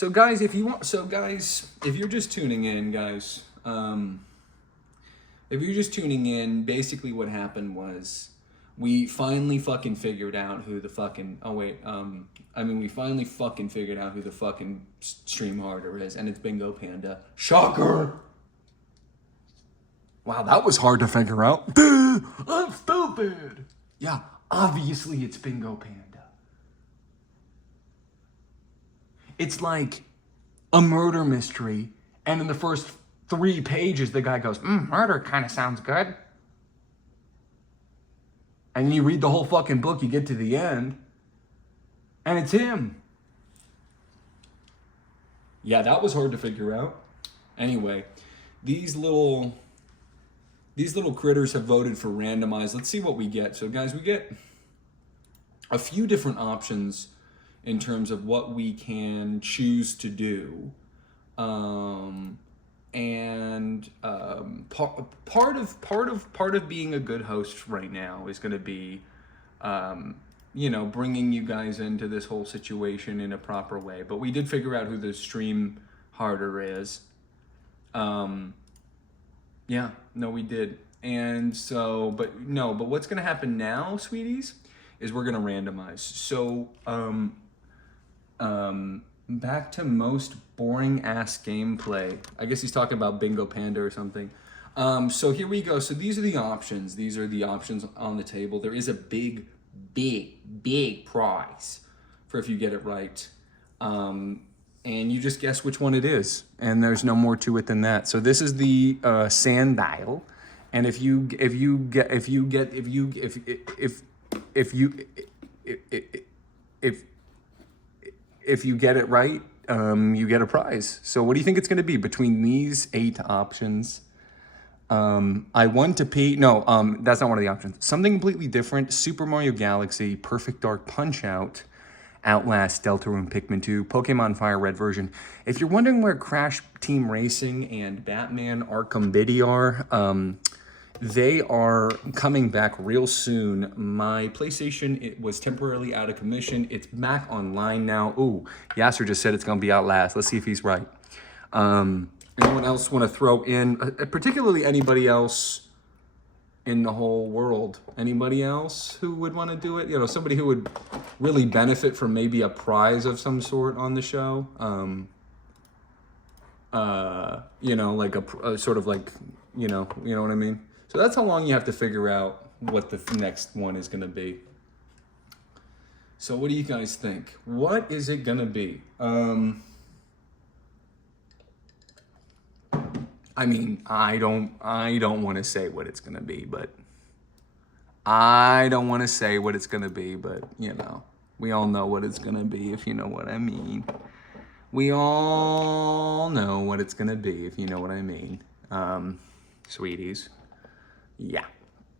So guys, if you're just tuning in, guys, if you're just tuning in, basically what happened was we finally fucking figured out who the fucking, we finally fucking figured out who the fucking stream harder is, and it's Bingo Panda. Shocker! Wow, that was hard to figure out. I'm stupid! Yeah, obviously it's Bingo Panda. It's like a murder mystery, and in the first 3 pages, the guy goes, murder kind of sounds good. And then you read the whole fucking book, you get to the end, and it's him. Yeah, that was hard to figure out. Anyway, these little critters have voted for randomized. Let's see what we get. So guys, we get a few different options in terms of what we can choose to do. Part of being a good host right now is going to be, bringing you guys into this whole situation in a proper way. But we did figure out who the stream harder is. Yeah, no, we did. And so, but what's going to happen now, sweeties, is we're going to randomize. So, back to most boring ass gameplay. I guess he's talking about Bingo Panda or something. So here we go. So these are the options. These are the options on the table. There is a big prize for if you get it right. And you just guess which one it is. And there's no more to it than that. So this is the sand dial. And if you get it right, you get a prize. So what do you think it's going to be between these 8 options? I want to pee. No, that's not one of the options. Something completely different. Super Mario Galaxy, Perfect Dark Punch-Out, Outlast, Deltarune, Pikmin 2, Pokemon Fire Red version. If you're wondering where Crash Team Racing and Batman Arkham City are, they are coming back real soon. My PlayStation, it was temporarily out of commission. It's back online now. Ooh, Yasser just said it's going to be Outlast. Let's see if he's right. Anyone else want to throw in, particularly anybody else in the whole world? Anybody else who would want to do it? Somebody who would really benefit from maybe a prize of some sort on the show. Like a sort of like, you know what I mean? So that's how long you have to figure out what the next one is going to be. So what do you guys think? What is it going to be? I don't want to say what it's going to be, but we all know what it's going to be, if you know what I mean. We all know what it's going to be, if you know what I mean. Sweeties. Yeah.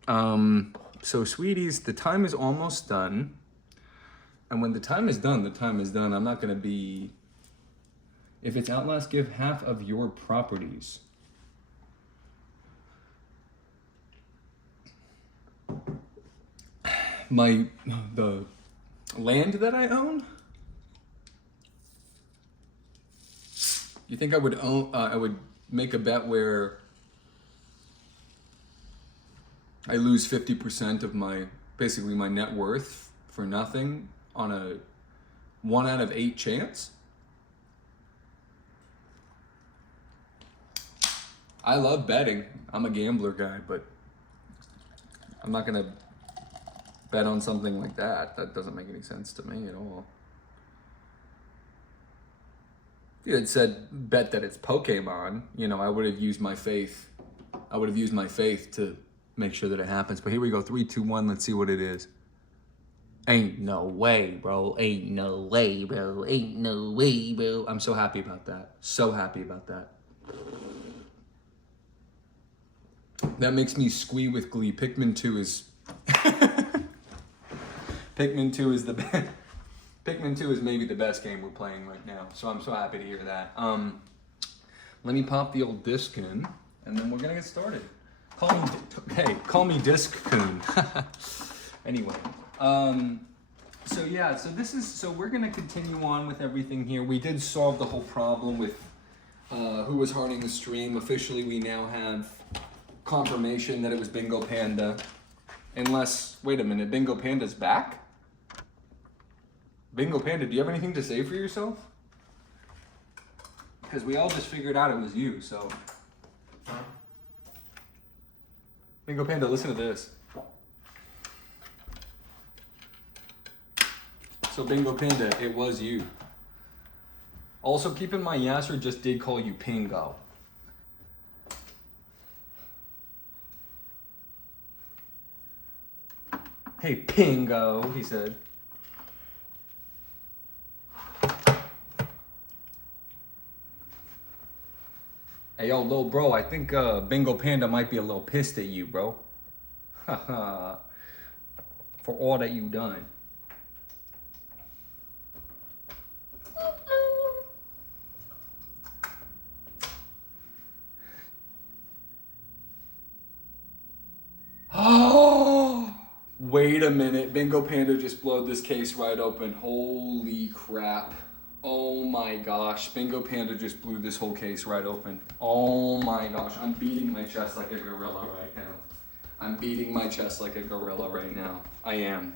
So sweeties, the time is almost done. And when the time is done, the time is done. I'm not going to be... If it's Outlast, give half of your properties. The land that I own? You think I would I would make a bet where I lose 50% of basically my net worth for nothing on a 1 out of 8 chance? I love betting. I'm a gambler guy, but I'm not gonna bet on something like that. That doesn't make any sense to me at all. If you had said bet that it's Pokemon, I would have used my faith. I would have used my faith to make sure that it happens. But here we go, 3, 2, 1. Let's see what it is. Ain't no way, bro. Ain't no way, bro. Ain't no way, bro. I'm so happy about that. So happy about that. That makes me squee with glee. Pikmin 2 is... Pikmin 2 is the best. Pikmin 2 is maybe the best game we're playing right now. So I'm so happy to hear that. Let me pop the old disc in, and then we're gonna get started. Call me Disc Coon. Anyway, So yeah, so we're gonna continue on with everything here. We did solve the whole problem with who was harding the stream. Officially, we now have confirmation that it was Bingo Panda. Unless, wait a minute, Bingo Panda's back? Bingo Panda, do you have anything to say for yourself? Because we all just figured out it was you, so. Bingo Panda, listen to this. So Bingo Panda, it was you. Also, keep in mind, Yasser just did call you Pingo. Hey, Pingo, he said. Hey, yo, little bro, I think Bingo Panda might be a little pissed at you, bro. Haha. For all that you done. Oh! Wait a minute, Bingo Panda just blowed this case right open. Holy crap. Oh my gosh, Bingo Panda just blew this whole case right open. Oh my gosh, I'm beating my chest like a gorilla right now. I'm beating my chest like a gorilla right now. I am.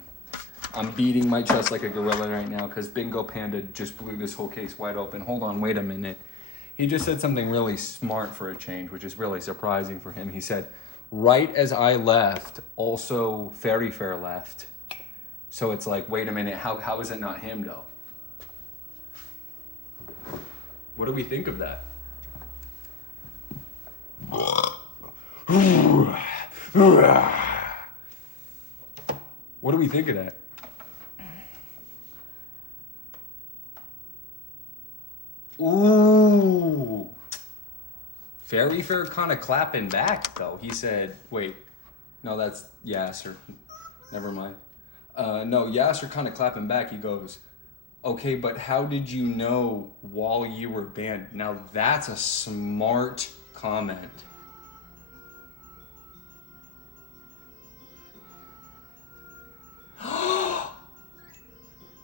I'm beating my chest like a gorilla right now because Bingo Panda just blew this whole case wide open. Hold on, wait a minute. He just said something really smart for a change, which is really surprising for him. He said, right as I left, also Fairy Fair left. So it's like, wait a minute, how is it not him though? What do we think of that? What do we think of that? Ooh. Fairy Fair kind of clapping back though. He said, wait, no, that's Yasser. Never mind. No, Yasser kind of clapping back. He goes, okay, but how did you know while you were banned? Now that's a smart comment.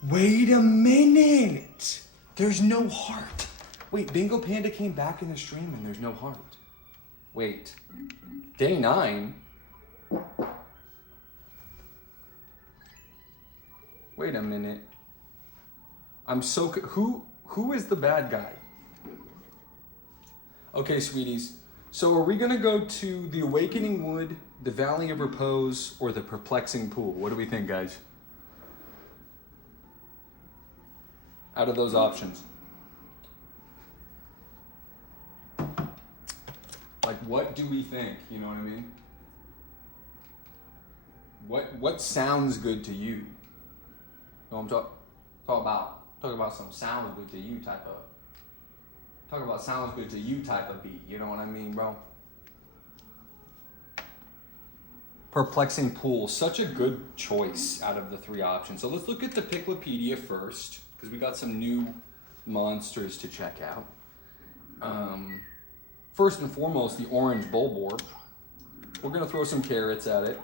Wait a minute. There's no heart. Wait, Bingo Panda came back in the stream and there's no heart. Wait, day 9? Wait a minute. I'm so, who is the bad guy? Okay, sweeties. So are we gonna go to the Awakening Wood, the Valley of Repose, or the Perplexing Pool? What do we think, guys? Out of those options. Like, what do we think? You know what I mean? What sounds good to you? No, I'm talking about some sounds good to you type of. Talk about sounds good to you type of beat. You know what I mean, bro? Perplexing Pool, such a good choice out of the 3 options. So let's look at the Piclopedia first, because we got some new monsters to check out. First and foremost, the orange Bulborb. We're gonna throw some carrots at it.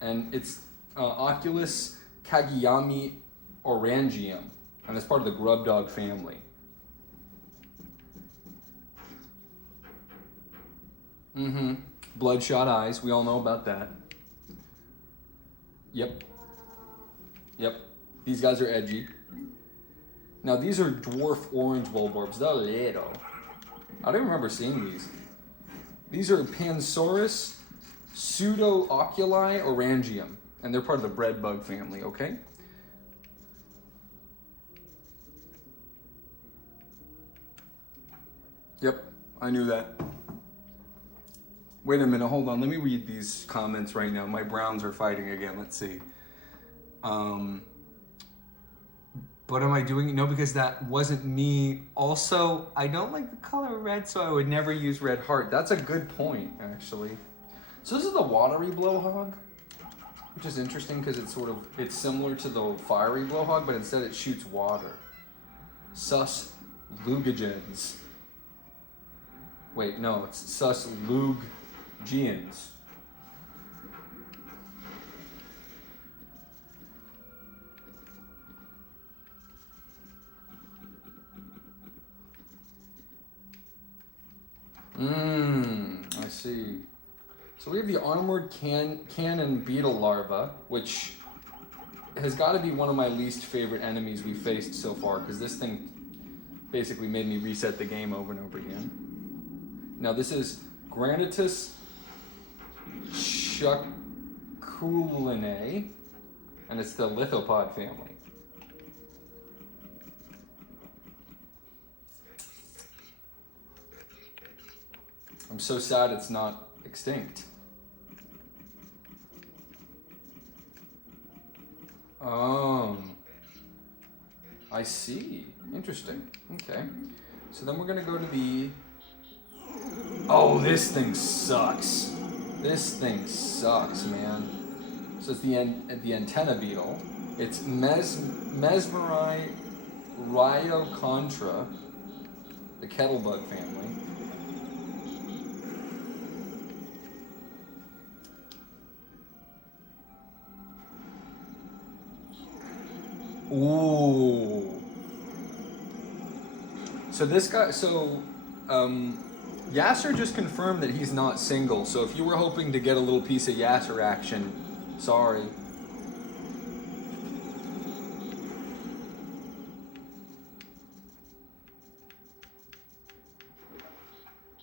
And it's Oculus Kageyami orangium, and it's part of the grub dog family. Bloodshot eyes, we all know about that. Yep. These guys are edgy. Now these are dwarf orange Bulborbs. They're little. I don't remember seeing these. These are Pansaurus pseudo-oculi orangium, and they're part of the bread bug family, okay? Yep, I knew that. Wait a minute, hold on. Let me read these comments right now. My Browns are fighting again. Let's see. What am I doing? No, because that wasn't me. Also, I don't like the color red, so I would never use red heart. That's a good point, actually. So this is the watery blowhog, which is interesting because it's similar to the fiery blowhog, but instead it shoots water. Sus lugigens. Wait, no, it's sus lugiens. I see. So we have the armored cannon beetle larva, which has got to be one of my least favorite enemies we faced so far, because this thing basically made me reset the game over and over again. Now this is Granitus chuculinae, and it's the lithopod family. I'm so sad it's not extinct. I see. Interesting. Okay. So then we're gonna go to the... Oh, this thing sucks. This thing sucks, man. So it's the antenna beetle. It's Mesmeri Ryocontra, the kettlebug family. Ooh. So this guy, Yasser just confirmed that he's not single. So if you were hoping to get a little piece of Yasser action, sorry.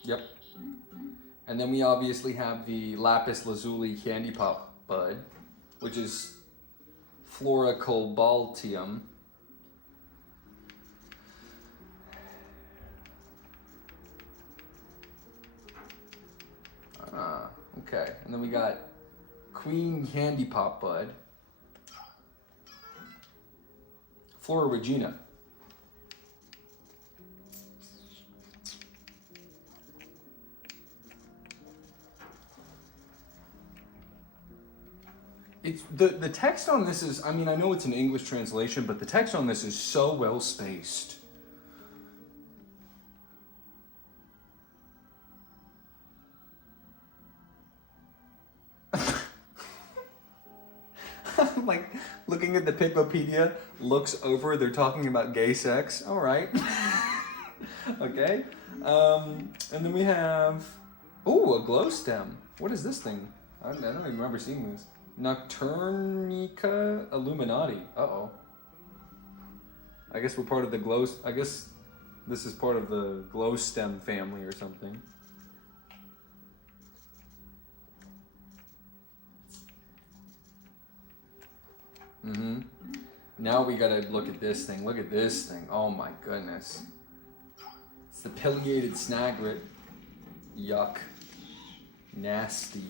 Yep. And then we obviously have the lapis lazuli candy pop bud, which is Flora cobaltium. Okay. And then we got Queen Candy Pop Bud, Flora Regina. It's the text on this is, I mean, I know it's an English translation, but the text on this is so well spaced. Like, looking at the Pikmopedia, looks over, they're talking about gay sex. All right. Okay. And then we have, ooh, a glow stem. What is this thing? I don't even remember seeing this. Nocturnica Illuminati. Uh-oh. I guess we're part of the glow... I guess this is part of the glow stem family or something. Now we gotta look at this thing. Look at this thing. Oh my goodness. It's the pileated snaglet. Yuck. Nasty.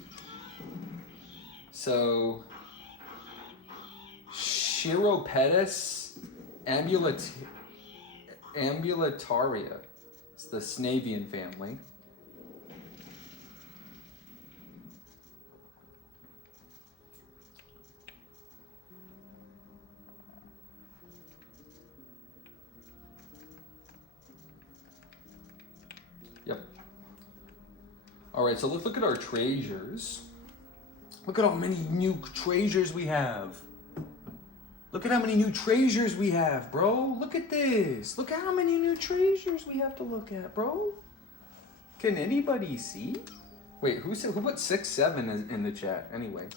So, Chiropedis ambulataria. It's the Snavian family. Yep. All right, so let's look at our treasures. Look at how many new treasures we have. Look at how many new treasures we have, bro. Look at this. Look at how many new treasures we have to look at, bro. Can anybody see? Wait, who put 6-7 in the chat? Anyway.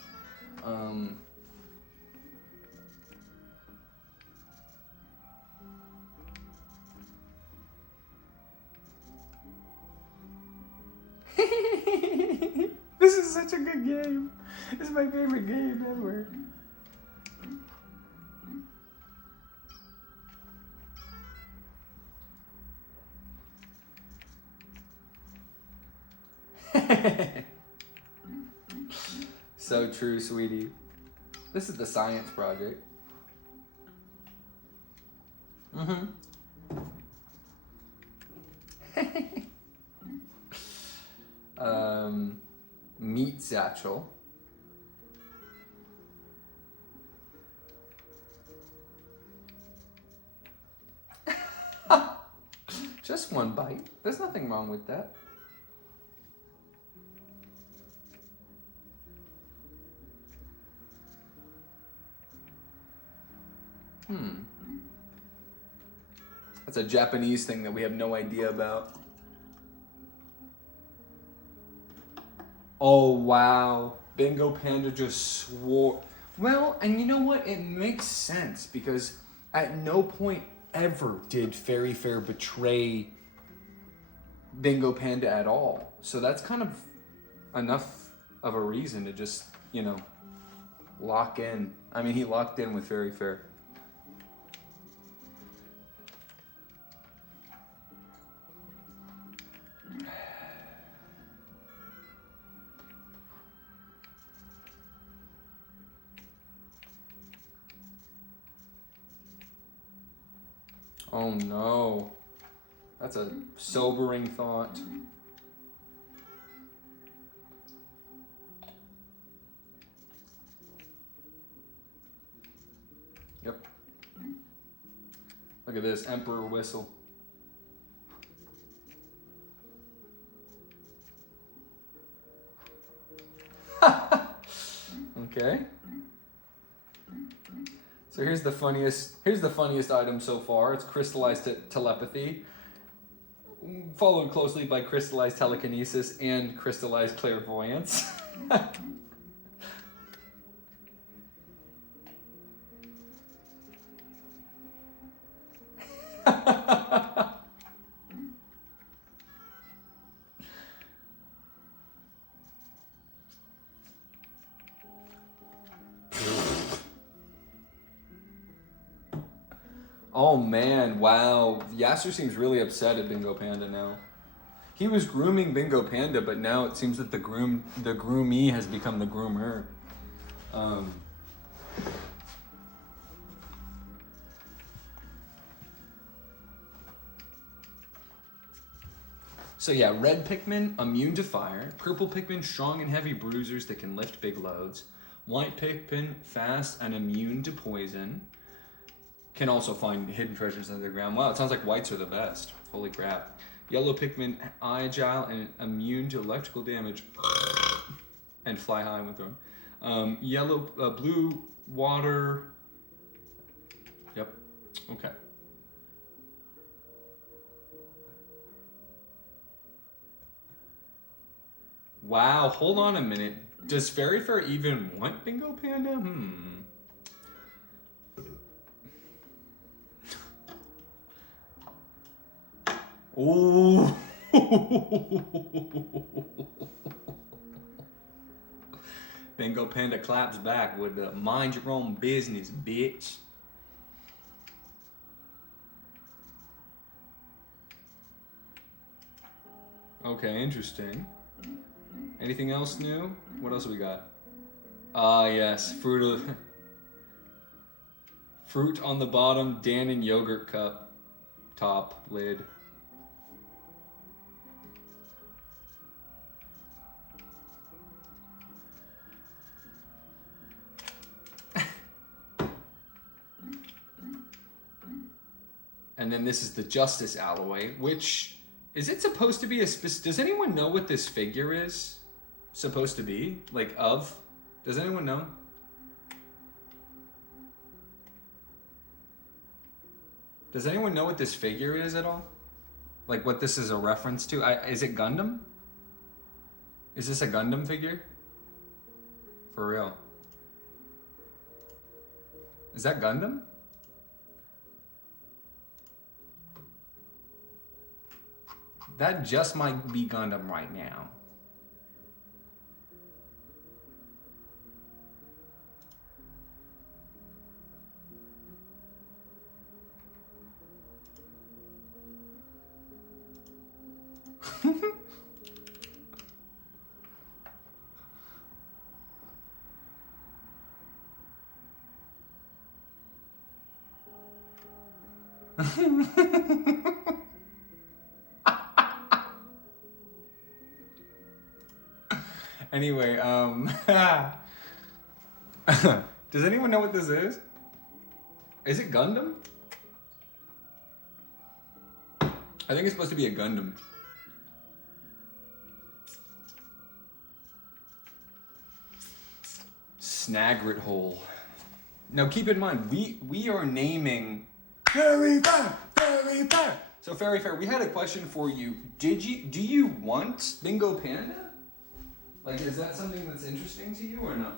This is such a good game. This is my favorite game ever. So true, sweetie. This is the science project. Meat satchel. Just one bite. There's nothing wrong with that. That's a Japanese thing that we have no idea about. Oh, wow. Bingo Panda just swore. Well, and you know what? It makes sense because at no point ever did Fairy Fair betray Bingo Panda at all. So that's kind of enough of a reason to just, you know, lock in. I mean, he locked in with Fairy Fair. Oh no. That's a sobering thought. Yep. Look at this Emperor whistle. Okay. So here's the funniest item so far. It's crystallized telepathy, followed closely by crystallized telekinesis and crystallized clairvoyance. Oh man, wow. Yasser seems really upset at Bingo Panda now. He was grooming Bingo Panda, but now it seems that the groomee has become the groomer. So yeah, red Pikmin, immune to fire. Purple Pikmin, strong and heavy bruisers that can lift big loads. White Pikmin, fast and immune to poison. Can also find hidden treasures underground. Wow, it sounds like whites are the best. Holy crap. Yellow Pikmin, agile and immune to electrical damage. And fly high with them. Blue, water. Yep, okay. Wow, hold on a minute. Does Fairy Fair even want Bingo Panda? Oh. Bingo Panda claps back with the mind your own business, bitch. Okay, interesting. Anything else new? What else we got? Ah, yes, fruit on the bottom, Dannon yogurt cup, top lid. And then this is the Justice Alloy, which, is it supposed to be a does anyone know what this figure is supposed to be? Like, of? Does anyone know? Does anyone know what this figure is at all? Like, what this is a reference to? Is it Gundam? Is this a Gundam figure? For real. Is that Gundam? That just might be Gundam right now. Anyway, does anyone know what this is? Is it Gundam? I think it's supposed to be a Gundam. Snagrit hole. Now keep in mind, we are naming Fairy Fair, Fairy Fair. So Fairy Fair, we had a question for you. Do you want Bingo Panda? Like, is that something that's interesting to you or no?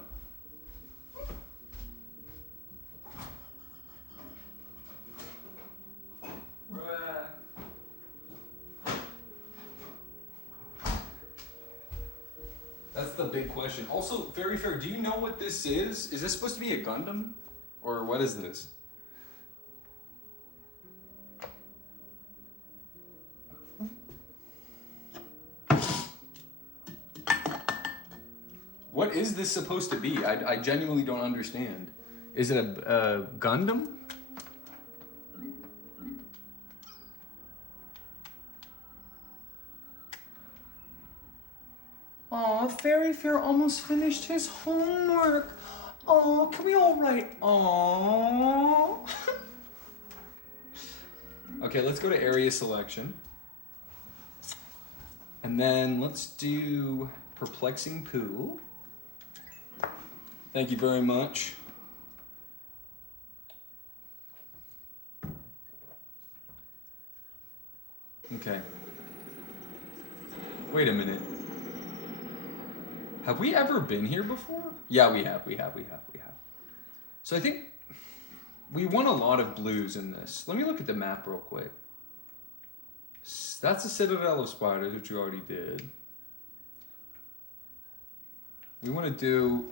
That's the big question. Also, very fair, do you know what this is? Is this supposed to be a Gundam? Or what is this? What is this supposed to be? I genuinely don't understand. Is it a Gundam? Aw, Fairy Fair almost finished his homework. Aw, can we all write aw? Okay, let's go to area selection. And then let's do perplexing pool. Thank you very much. Okay. Wait a minute. Have we ever been here before? Yeah, we have. So I think we won a lot of blues in this. Let me look at the map real quick. That's a Citadel of Spiders, which we already did. We want to do...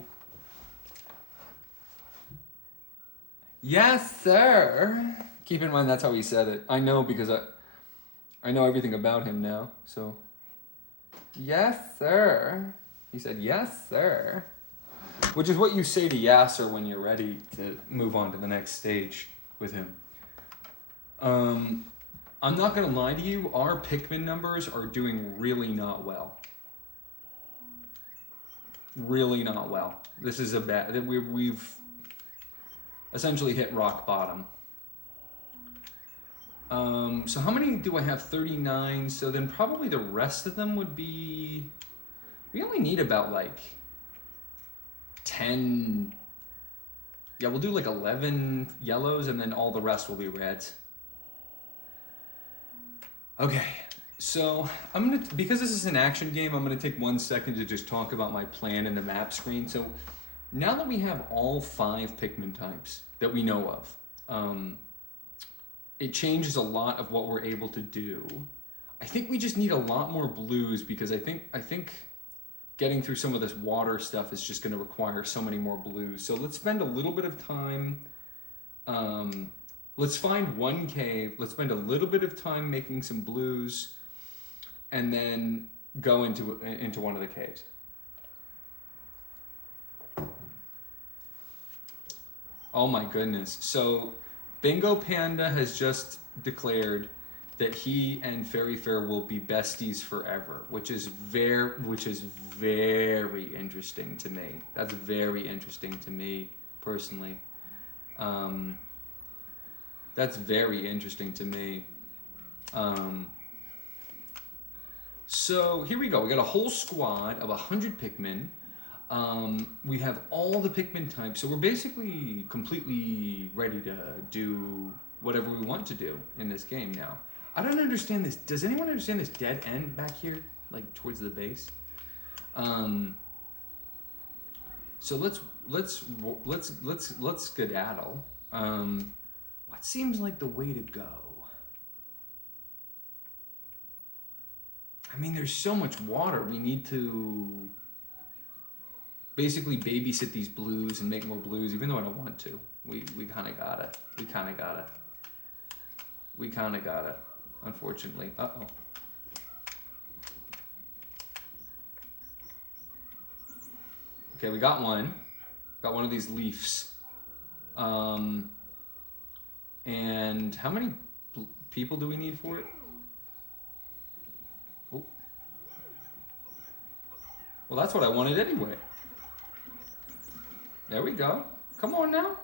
Yes, sir! Keep in mind that's how he said it. I know because I know everything about him now, so... Yes, sir. He said, yes, sir. Which is what you say to Yasser when you're ready to move on to the next stage with him. I'm not going to lie to you, our Pikmin numbers are doing really not well. Really not well. This is a bad... We've essentially hit rock bottom. So how many do I have? 39. So then probably the rest of them would be... We only need about like 10... Yeah, we'll do like 11 yellows and then all the rest will be reds. Okay, so I'm gonna, because this is an action game, I'm gonna take 1 second to just talk about my plan in the map screen. So now that we have all 5 Pikmin types that we know of, it changes a lot of what we're able to do. I think we just need a lot more blues because I think getting through some of this water stuff is just gonna require so many more blues. So let's spend a little bit of time, let's find one cave, let's spend a little bit of time making some blues, and then go into one of the caves. Oh my goodness. So Bingo Panda has just declared that he and Fairy Fair will be besties forever, which is very interesting to me. That's very interesting to me personally. That's very interesting to me. So here we go. We got a whole squad of 100 Pikmin. We have all the Pikmin types, so we're basically completely ready to do whatever we want to do in this game now. I don't understand this. Does anyone understand this dead end back here, like towards the base? So let's skedaddle. What seems like the way to go? I mean, there's so much water. We need to basically babysit these blues and make more blues, even though I don't want to. We kind of gotta. We kind of gotta. Unfortunately. Uh-oh. Okay, we got one. Got one of these leaves. And how many people do we need for it? Oh. Well, that's what I wanted anyway. There we go. Come on now.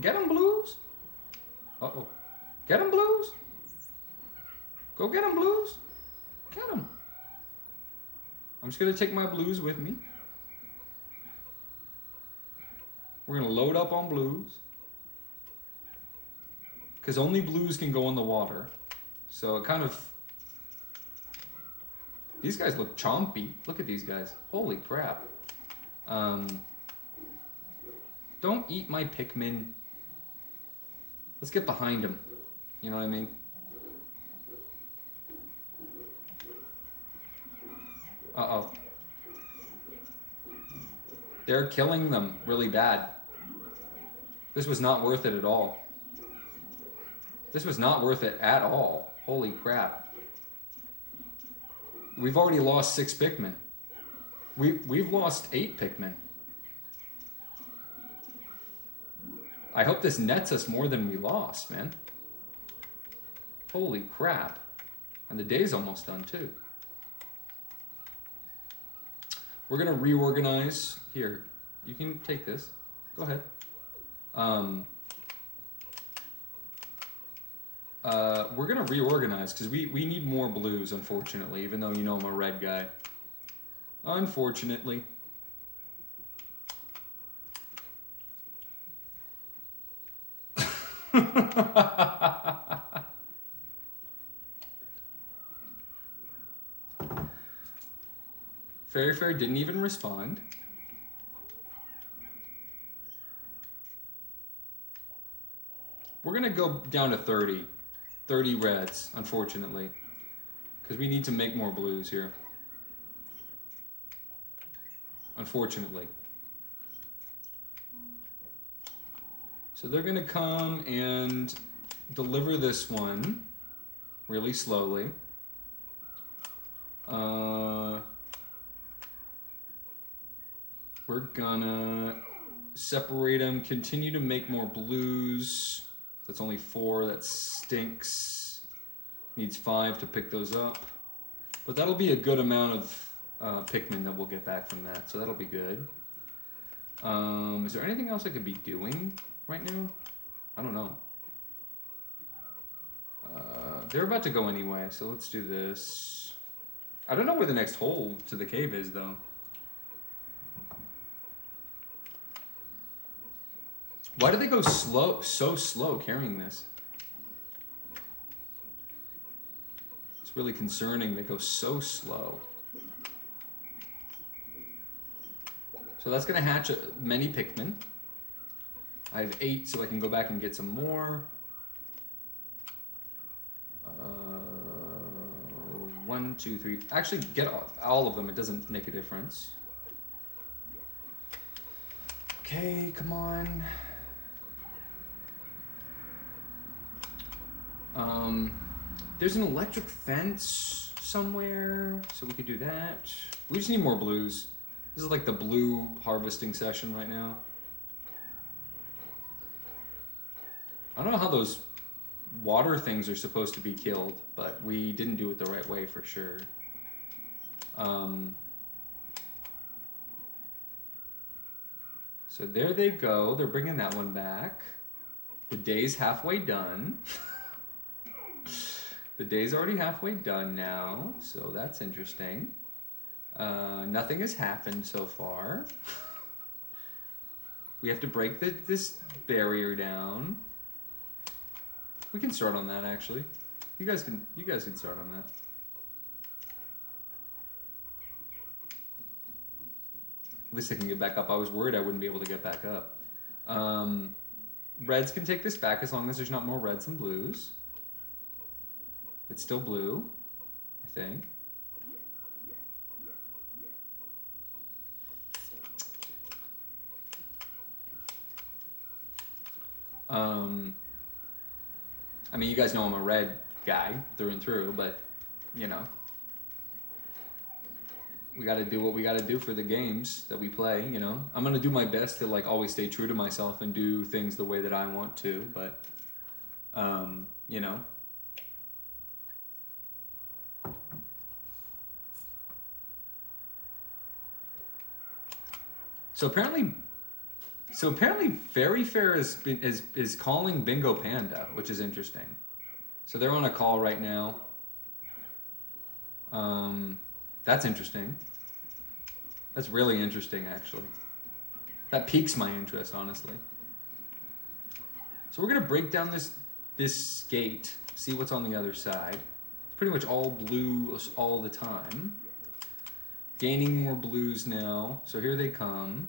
Get them blues. Uh-oh. Get them blues. Go get them blues. Get them. I'm just going to take my blues with me. We're going to load up on blues. Because only blues can go in the water. So it kind of These guys look chompy. Look at these guys. Holy crap. Don't eat my Pikmin. Let's get behind him. You know what I mean? Uh-oh. They're killing them really bad. This was not worth it at all. This was not worth it at all. Holy crap. We've already lost 6 Pikmin. We've lost 8 Pikmin. I hope this nets us more than we lost, man. Holy crap. And the day's almost done too. We're gonna reorganize. Here, you can take this. Go ahead. We're gonna reorganize because we need more blues, unfortunately, even though you know I'm a red guy. Unfortunately. Fairy Fairy didn't even respond. We're gonna go down to 30 reds, unfortunately, because we need to make more blues here. Unfortunately. So they're gonna come and deliver this one really slowly. We're gonna separate them, continue to make more blues. That's only 4, that stinks. Needs 5 to pick those up. But that'll be a good amount of Pikmin that we'll get back from that, so that'll be good. Is there anything else I could be doing right now? I don't know. They're about to go anyway, so let's do this. I don't know where the next hole to the cave is, though. Why do they go slow, so slow carrying this? It's really concerning. They go so slow. So that's going to hatch many Pikmin. I have 8, so I can go back and get some more. 1, 2, 3. Actually, get all of them. It doesn't make a difference. Okay, come on. There's an electric fence somewhere, so we could do that. We just need more blues. This is like the blue harvesting session right now. I don't know how those water things are supposed to be killed, but we didn't do it the right way for sure. So there they go. They're bringing that one back. The day's halfway done. The day's already halfway done now, so that's interesting. Nothing has happened so far. We have to break this barrier down. We can start on that, actually. You guys can start on that. At least I can get back up. I was worried I wouldn't be able to get back up. Reds can take this back as long as there's not more reds and blues. It's still blue, I think. I mean, you guys know I'm a red guy through and through, but, you know, we got to do what we got to do for the games that we play, you know. I'm going to do my best to, like, always stay true to myself and do things the way that I want to, but, you know. So apparently Fairy Fair is calling Bingo Panda, which is interesting. So they're on a call right now. That's interesting. That's really interesting, actually. That piques my interest, honestly. So we're gonna break down this gate, see what's on the other side. It's pretty much all blue all the time. Gaining more blues now. So here they come.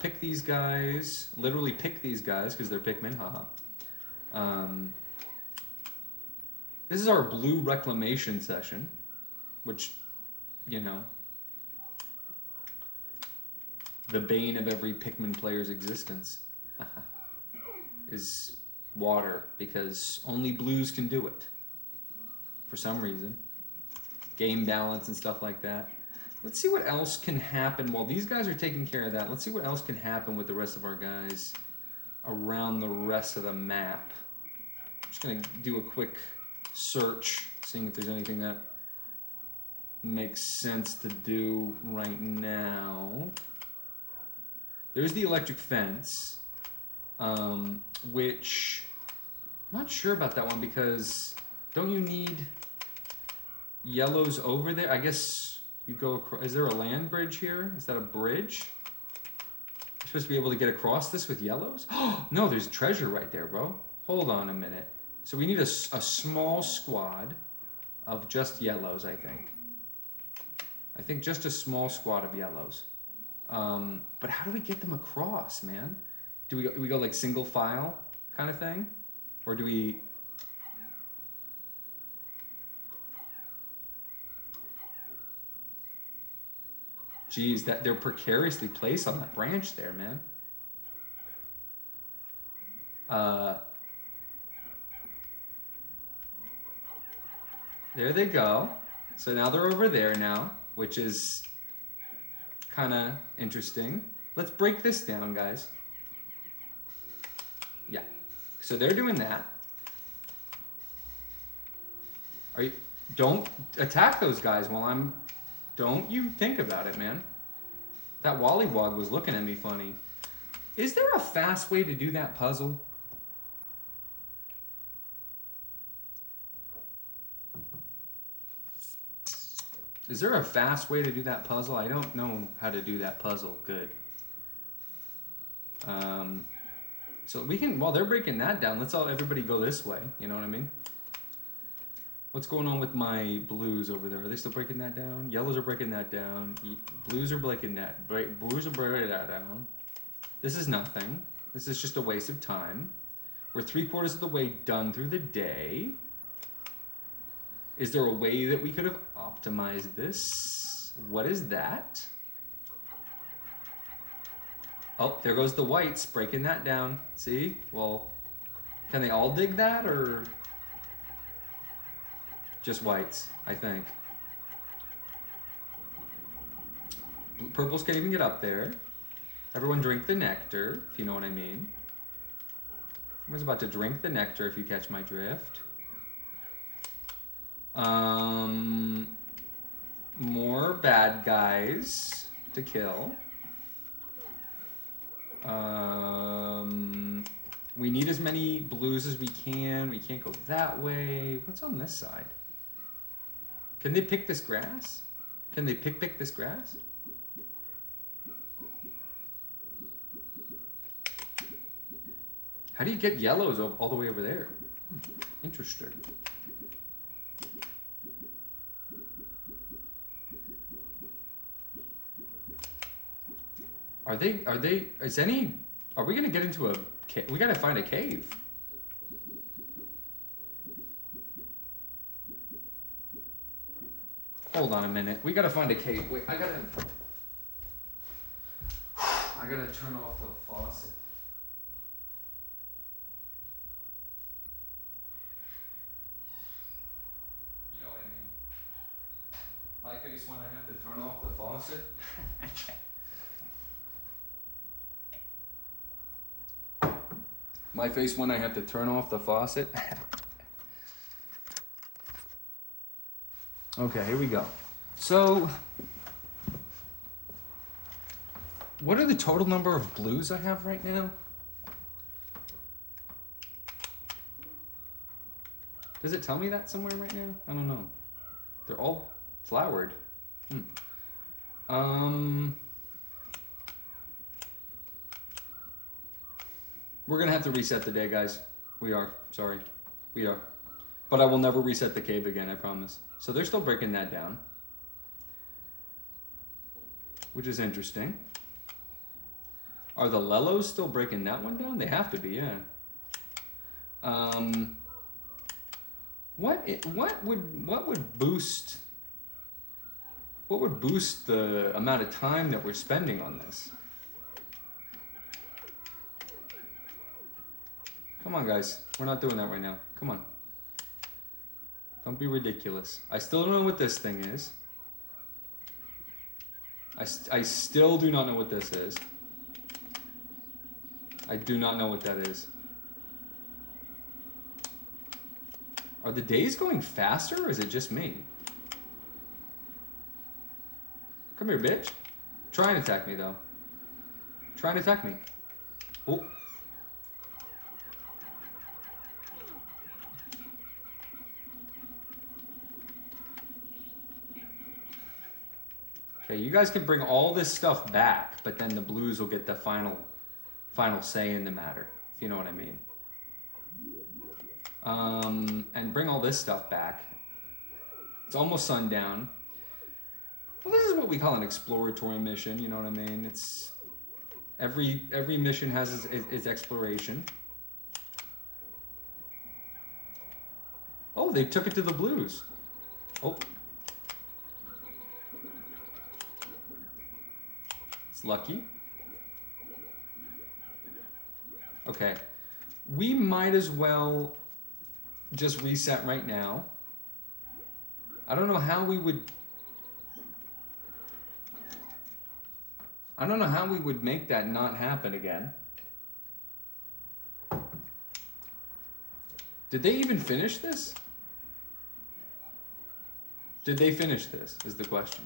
Pick these guys. Literally pick these guys because they're Pikmin. Haha. This is our blue reclamation session, which, you know, the bane of every Pikmin player's existence is water, because only blues can do it for some reason. Game balance and stuff like that. Let's see what else can happen while these guys are taking care of that. Let's see what else can happen with the rest of our guys around the rest of the map. I'm just gonna do a quick search, seeing if there's anything that makes sense to do right now. There's the electric fence, which I'm not sure about that one, because don't you need yellows over there? I guess you go across. Is there a land bridge here? Is that a bridge? You're supposed to be able to get across this with yellows? Oh, no, there's treasure right there, bro. Hold on a minute. So we need a small squad of just yellows, I think. I think just a small squad of yellows. But how do we get them across, man? Do we go like single file kind of thing? Or do we... Geez, they're precariously placed on that branch there, man. There they go. So now they're over there now, which is kind of interesting. Let's break this down, guys. Yeah. So they're doing that. Don't attack those guys while I'm... Don't you think about it, man. That Wollywog was looking at me funny. Is there a fast way to do that puzzle? Is there a fast way to do that puzzle? I don't know how to do that puzzle good. So we can, while they're breaking that down, let's all everybody go this way. You know what I mean? What's going on with my blues over there? Are they still breaking that down? Yellows are breaking that down. Blues are breaking that. Blues are breaking that down. This is nothing. This is just a waste of time. We're 3/4 of the way done through the day. Is there a way that we could have optimized this? What is that? Oh, there goes the whites, breaking that down. See? Well, can they all dig that, or just whites, I think. Purples can't even get up there. Everyone drink the nectar, if you know what I mean. Everyone's about to drink the nectar, if you catch my drift. More bad guys to kill. We need as many blues as we can. We can't go that way. What's on this side? Can they pick this grass? Can they pick this grass? How do you get yellows all the way over there? Interesting. Are we gonna get into a cave? We gotta find a cave. Hold on a minute. We gotta find a cave. Wait, I gotta turn off the faucet. You know what I mean. My case when I have to turn off the faucet. My face when I have to turn off the faucet. Okay, here we go. So, what are the total number of blues I have right now? Does it tell me that somewhere right now? I don't know. They're all flowered. We're gonna have to reset the day, guys. We are, sorry. We are. But I will never reset the cave again, I promise. So they're still breaking that down. which is interesting. Are the Lellos still breaking that one down? They have to be, yeah. What would boost the amount of time that we're spending on this? Come on, guys. We're not doing that right now. Come on. Don't be ridiculous. I still don't know what this thing is. I still do not know what this is. I do not know what that is. Are the days going faster, or is it just me? Come here, bitch. Try and attack me, though. Try and attack me. Oh. Okay, you guys can bring all this stuff back, but then the blues will get the final say in the matter, if you know what I mean. And bring all this stuff back. It's almost sundown. Well, this is what we call an exploratory mission, you know what I mean? It's every mission has its exploration. Oh, they took it to the blues. Oh. It's lucky. Okay. We might as well just reset right now. I don't know how we would make that not happen again. Did they even finish this? Did they finish this, is the question.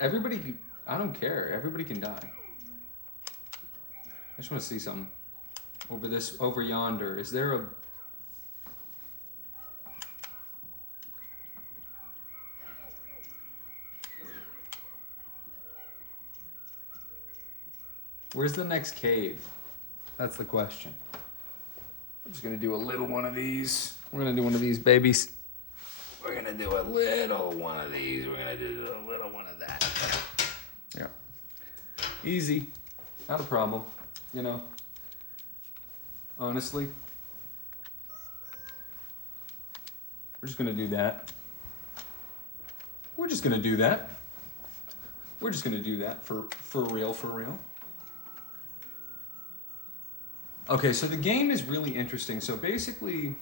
Everybody, I don't care. Everybody can die. I just want to see something. Over yonder. Is there a... Where's the next cave? That's the question. I'm just gonna do a little one of these. We're gonna do one of these babies. We're gonna do a little one of these. We're gonna do a little one of that. Yeah. Easy. Not a problem. You know. Honestly. We're just gonna do that. We're just gonna do that. We're just gonna do that for real, for real. Okay, so the game is really interesting. So basically,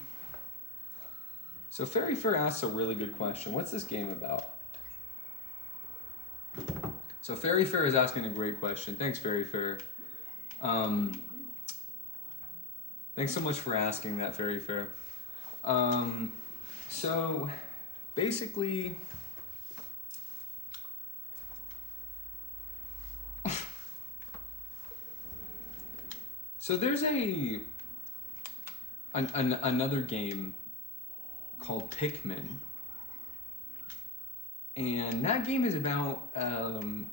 Fairy Fair asks a really good question. What's this game about? So Fairy Fair is asking a great question. Thanks, Fairy Fair. Thanks so much for asking that, Fairy Fair. So basically, so there's another game called Pikmin, and that game is about an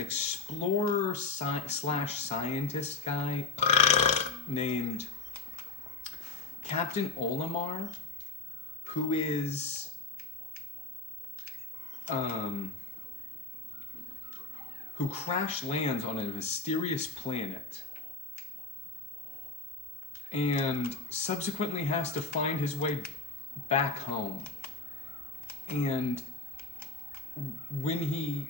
explorer slash scientist guy named Captain Olimar, who is who crash lands on a mysterious planet and subsequently has to find his way back home. And when he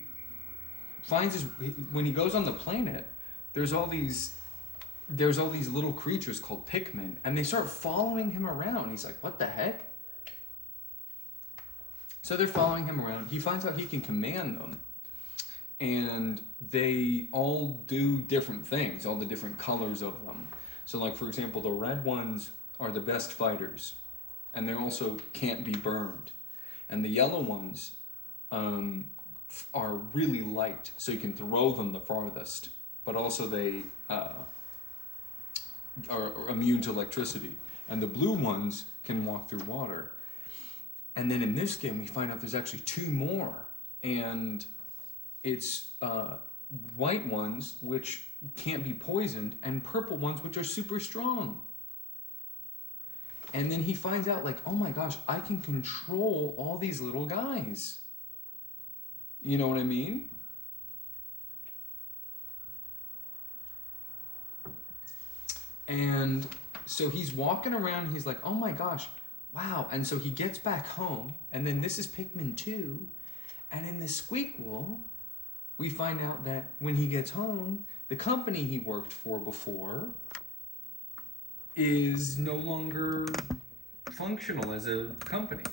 goes on the planet, there's all these little creatures called Pikmin, and they start following him around. He's like, what the heck? So they're following him around. He finds out he can command them, and they all do different things, all the different colors of them. So like, for example, the red ones are the best fighters, and they also can't be burned. And the yellow ones are really light, so you can throw them the farthest, but also they are immune to electricity. And the blue ones can walk through water. And then in this game, we find out there's actually two more. And it's white ones, which can't be poisoned, and purple ones, which are super strong. And then he finds out like, oh my gosh, I can control all these little guys. You know what I mean? And so he's walking around, he's like, oh my gosh, wow. And so he gets back home, and then this is Pikmin 2. And in the squeakquel, we find out that when he gets home, the company he worked for before is no longer functional as a company.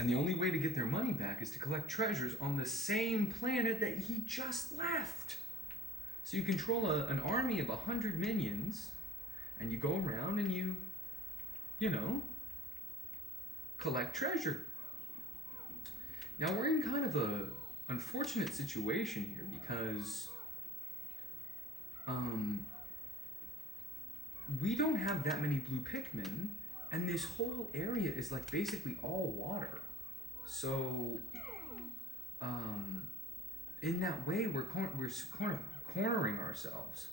And the only way to get their money back is to collect treasures on the same planet that he just left. So you control an army of 100 minions, and you go around and you know, collect treasure. Now we're in kind of a unfortunate situation here because we don't have that many blue Pikmin, and this whole area is like basically all water. So in that way, we're kind of cornering ourselves,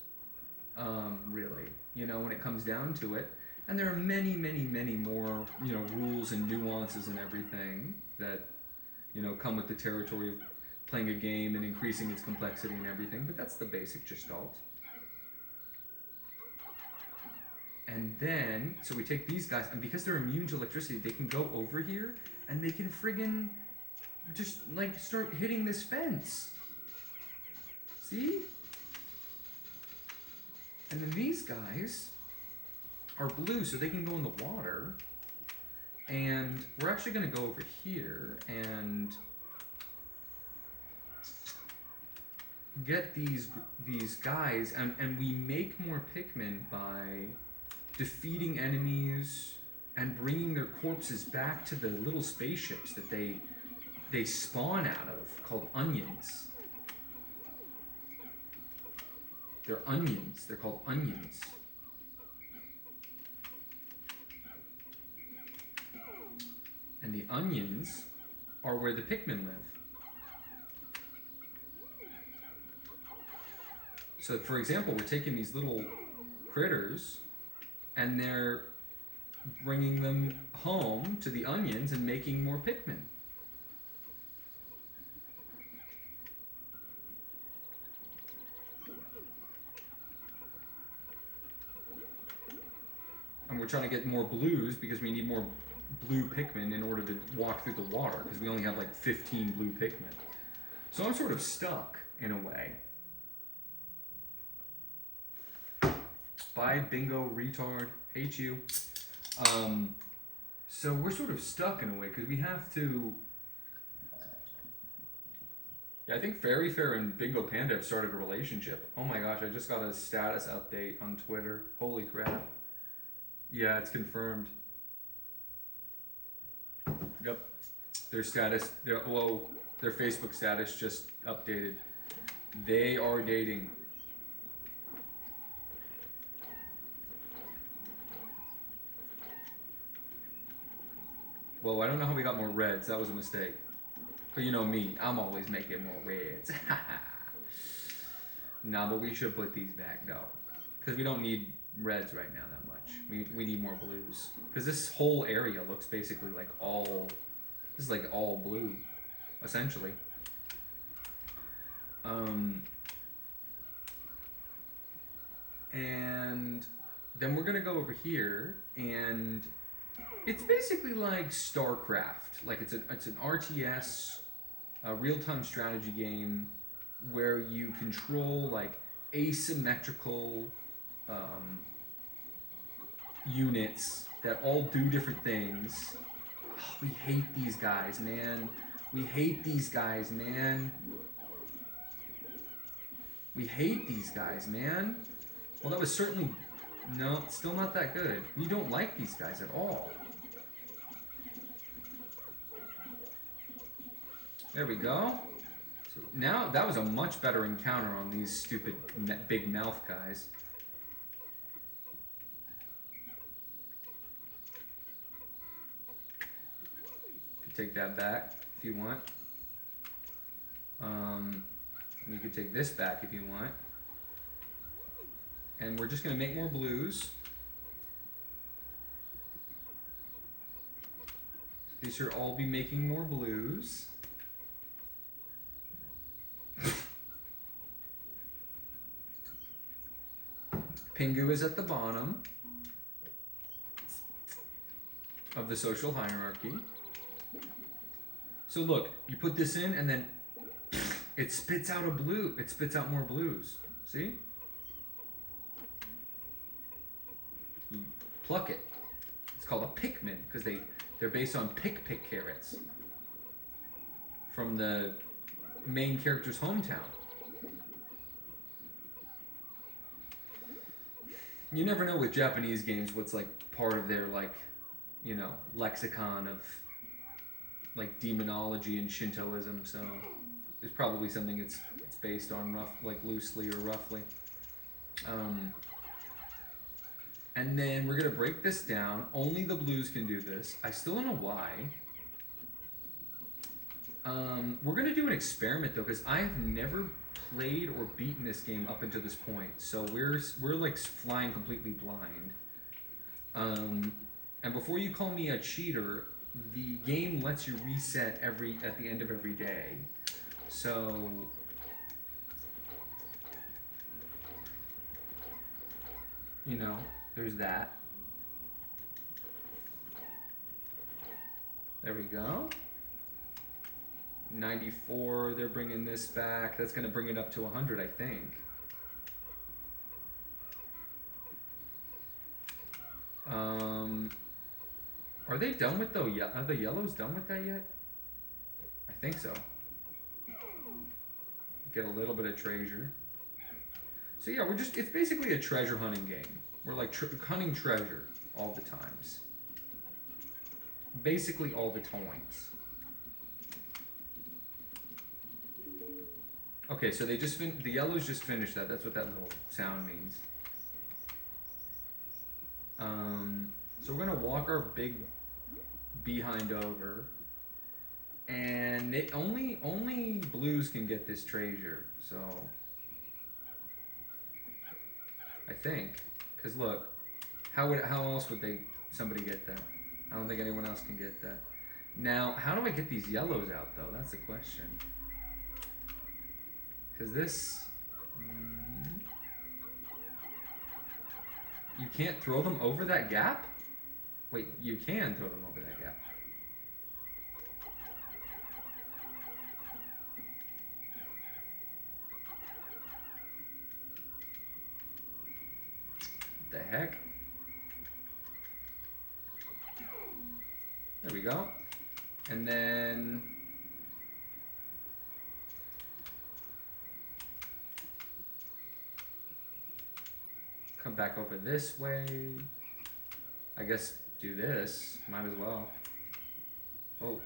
really, you know, when it comes down to it. And there are many, many, many more, you know, rules and nuances and everything that, you know, come with the territory of playing a game and increasing its complexity and everything, but that's the basic gestalt. And then, so we take these guys, and because they're immune to electricity, they can go over here, and they can friggin' just, like, start hitting this fence. See? And then these guys are blue, so they can go in the water. And we're actually gonna go over here and get these guys, and we make more Pikmin by defeating enemies and bringing their corpses back to the little spaceships that they spawn out of, called onions. They're onions. They're called onions. And the onions are where the Pikmin live. So, for example, we're taking these little critters, and they're bringing them home to the onions and making more Pikmin. And we're trying to get more blues because we need more blue Pikmin in order to walk through the water, because we only have like 15 blue Pikmin. So I'm sort of stuck in a way. Bye, bingo, retard, hate you. So we're sort of stuck in a way because we have to. Yeah, I think Fairy Fair and Bingo Panda have started a relationship. Oh my gosh, I just got a status update on Twitter. Holy crap. Yeah, it's confirmed. Yep. Their status, their Facebook status just updated. They are dating. Well, I don't know how we got more reds. That was a mistake. But you know me, I'm always making more reds. Nah, but we should put these back though, because we don't need reds right now that much. We need more blues, because this whole area looks basically like this is like all blue, essentially. And then we're gonna go over here, and it's basically like StarCraft. Like it's an RTS, a real-time strategy game where you control like asymmetrical units that all do different things. Oh, we hate these guys, man. We hate these guys, man. We hate these guys, man. Well, that was certainly, no, still not that good. We don't like these guys at all. There we go. So now, that was a much better encounter on these stupid big mouth guys. Take that back if you want. You could take this back if you want. And we're just gonna make more blues. They should all be making more blues. Pingu is at the bottom of the social hierarchy. So look, you put this in and then it spits out a blue. It spits out more blues. See? You pluck it. It's called a Pikmin because they're based on pick carrots from the main character's hometown. You never know with Japanese games what's like part of their like, you know, lexicon of like demonology and Shintoism. So there's probably something it's based on like loosely or roughly. And then we're gonna break this down. Only the blues can do this. I still don't know why. We're gonna do an experiment though, because I've never played or beaten this game up until this point. So we're like flying completely blind. And before you call me a cheater, the game lets you reset at the end of every day. So you know, there's that. There we go. 94, they're bringing this back. That's gonna bring it up to 100, I think. Are they done with are the yellows done with that yet? I think so. Get a little bit of treasure. So yeah, it's basically a treasure hunting game. We're like hunting treasure all the times. Basically all the times. Okay, so the yellows just finished that. That's what that little sound means. So we're gonna walk our big behind over, and only blues can get this treasure. So I think, cause look, how else would somebody get that? I don't think anyone else can get that. Now, how do I get these yellows out though? That's the question. Cause this, you can't throw them over that gap? Wait, you can throw them over that gap. What the heck? There we go. And then come back over this way. I guess do this. Might as well. Oh.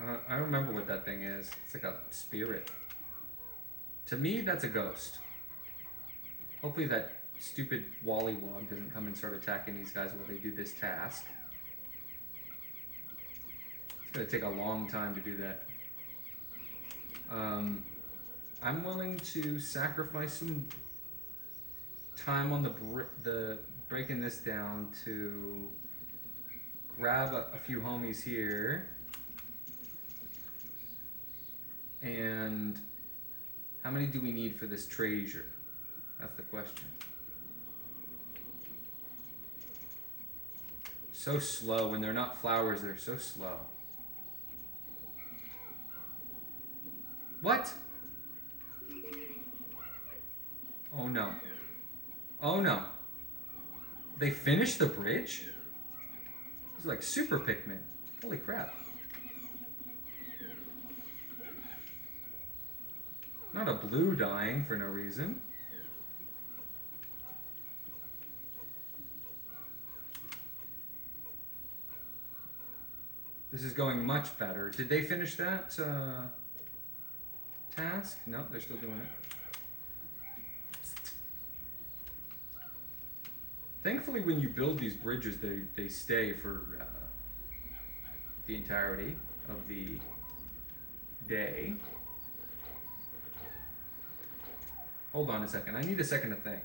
I don't remember what that thing is. It's like a spirit. To me, that's a ghost. Hopefully that stupid Wallywog doesn't come and start attacking these guys while they do this task. It's gonna take a long time to do that. I'm willing to sacrifice some time on the breaking this down to grab a few homies here. And how many do we need for this treasure? That's the question. So slow. When they're not flowers, they're so slow. What? Oh no. Oh no. They finished the bridge? It's like super Pikmin. Holy crap. Not a blue dying for no reason. This is going much better. Did they finish that task? No, they're still doing it. Thankfully, when you build these bridges, they stay for the entirety of the day. Hold on a second. I need a second to think.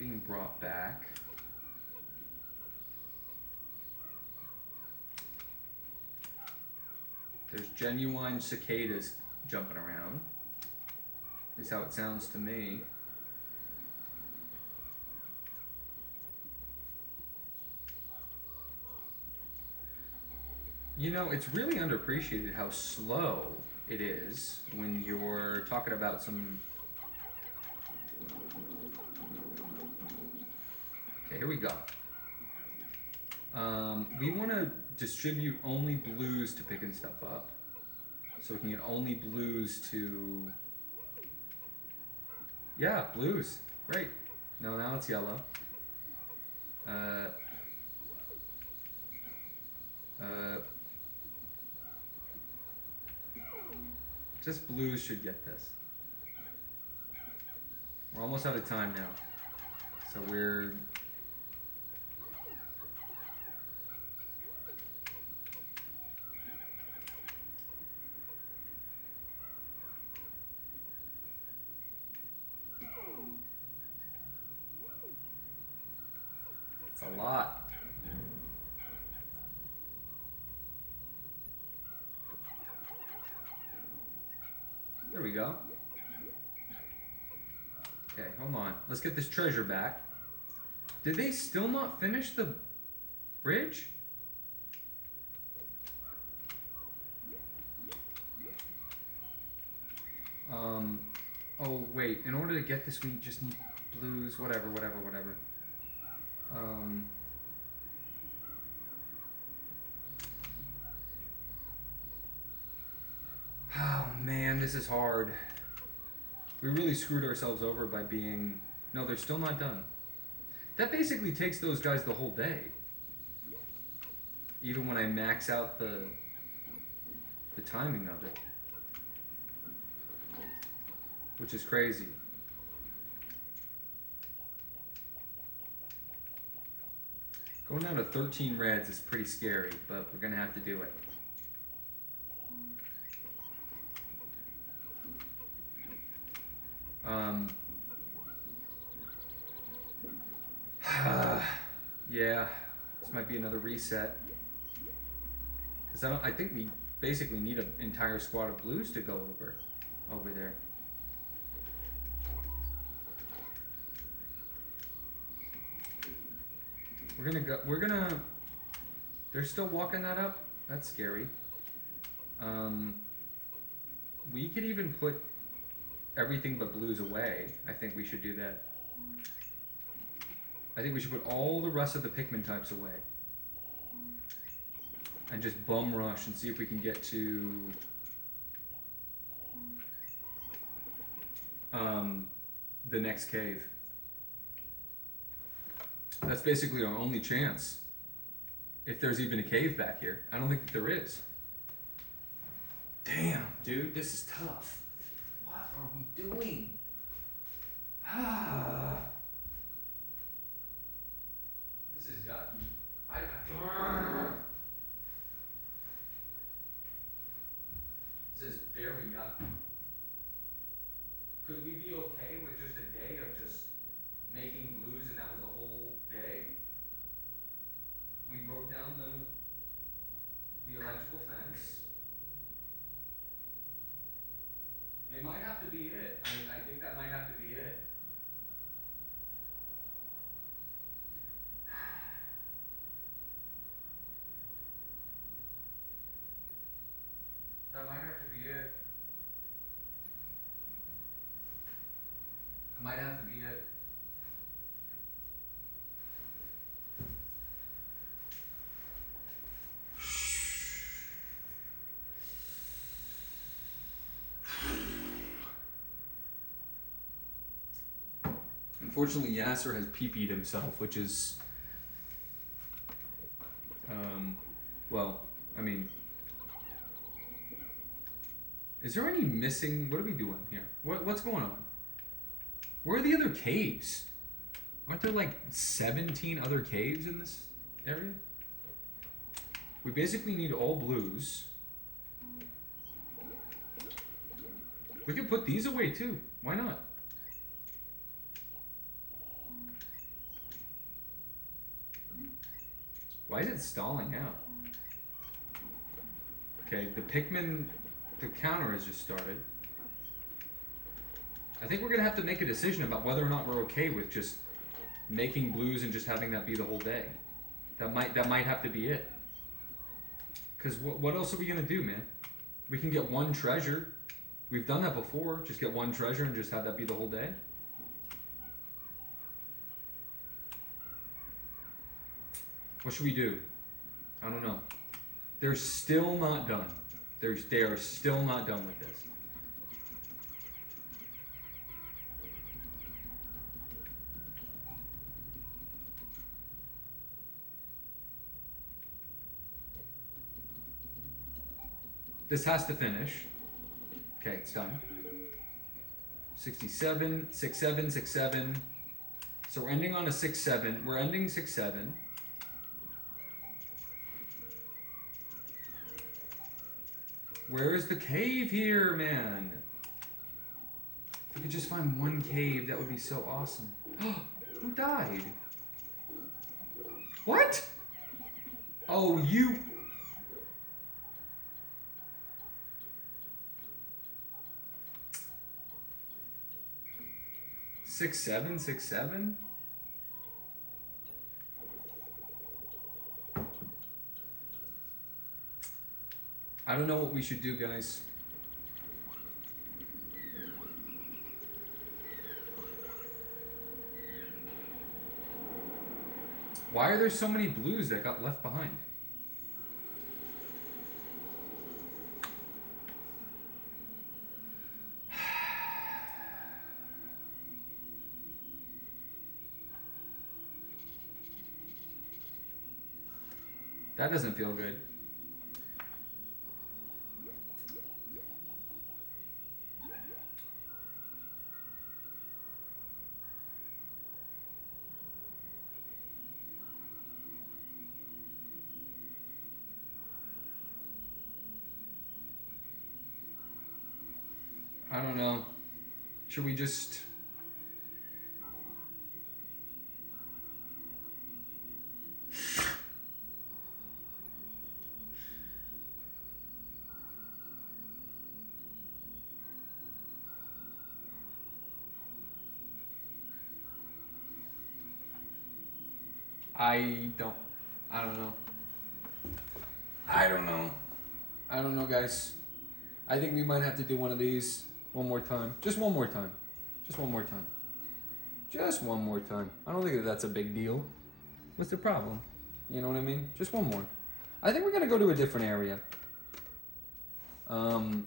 being brought back. There's genuine cicadas jumping around. Is how it sounds to me. You know, it's really underappreciated how slow it is when you're talking about some... Okay, here we go. We want to distribute only blues to picking stuff up. So we can get only blues to... Yeah, blues. Great. No, now it's yellow. Just blues should get this. We're almost out of time now. So we're... It's a lot. There we go. Okay, hold on. Let's get this treasure back. Did they still not finish the bridge? Oh wait, in order to get this we just need blues, whatever. Oh man, this is hard. We really screwed ourselves over by being... No, they're still not done. That basically takes those guys the whole day. Even when I max out the timing of it. Which is crazy. Going down to 13 reds is pretty scary, but we're gonna have to do it. Yeah, this might be another reset. Because I think we basically need an entire squad of blues to go over there. We're gonna, they're still walking that up? That's scary. We could even put everything but blues away. I think we should do that. I think we should put all the rest of the Pikmin types away. And just bum rush and see if we can get to the next cave. That's basically our only chance. If there's even a cave back here. I don't think there is. Damn, dude, this is tough. What are we doing? This is yucky. This is very yucky. Could we be okay with just a day of just making blues and that was the whole day? We broke down the electrical fence. It might have to be it. I think that might have to be it. That might have to be it. It might have to be it. Unfortunately, Yasser has pee-peed himself, which is, well, I mean, is there any missing, what are we doing here? What's going on? Where are the other caves? Aren't there like 17 other caves in this area? We basically need all blues. We can put these away too. Why not? Why is it stalling out? Okay, the Pikmin, the counter has just started. I think we're gonna have to make a decision about whether or not we're okay with just making blues and just having that be the whole day. That might have to be it. Cause what else are we gonna do, man? We can get one treasure. We've done that before. Just get one treasure and just have that be the whole day. What should we do? I don't know. They're still not done. They are still not done with this. This has to finish. Okay, it's done. 67, 6-7, 6-7. So we're ending on a 6-7. We're ending 6-7. Where is the cave here, man? If we could just find one cave, that would be so awesome. Who died? What? Oh, you... 6-7, 6-7? I don't know what we should do, guys. Why are there so many blues that got left behind? That doesn't feel good. I don't know. Should we just... I don't know. I don't know, guys. I think we might have to do one of these one more time. Just one more time. Just one more time. Just one more time. I don't think that that's a big deal. What's the problem? You know what I mean? Just one more. I think we're gonna go to a different area. Yasser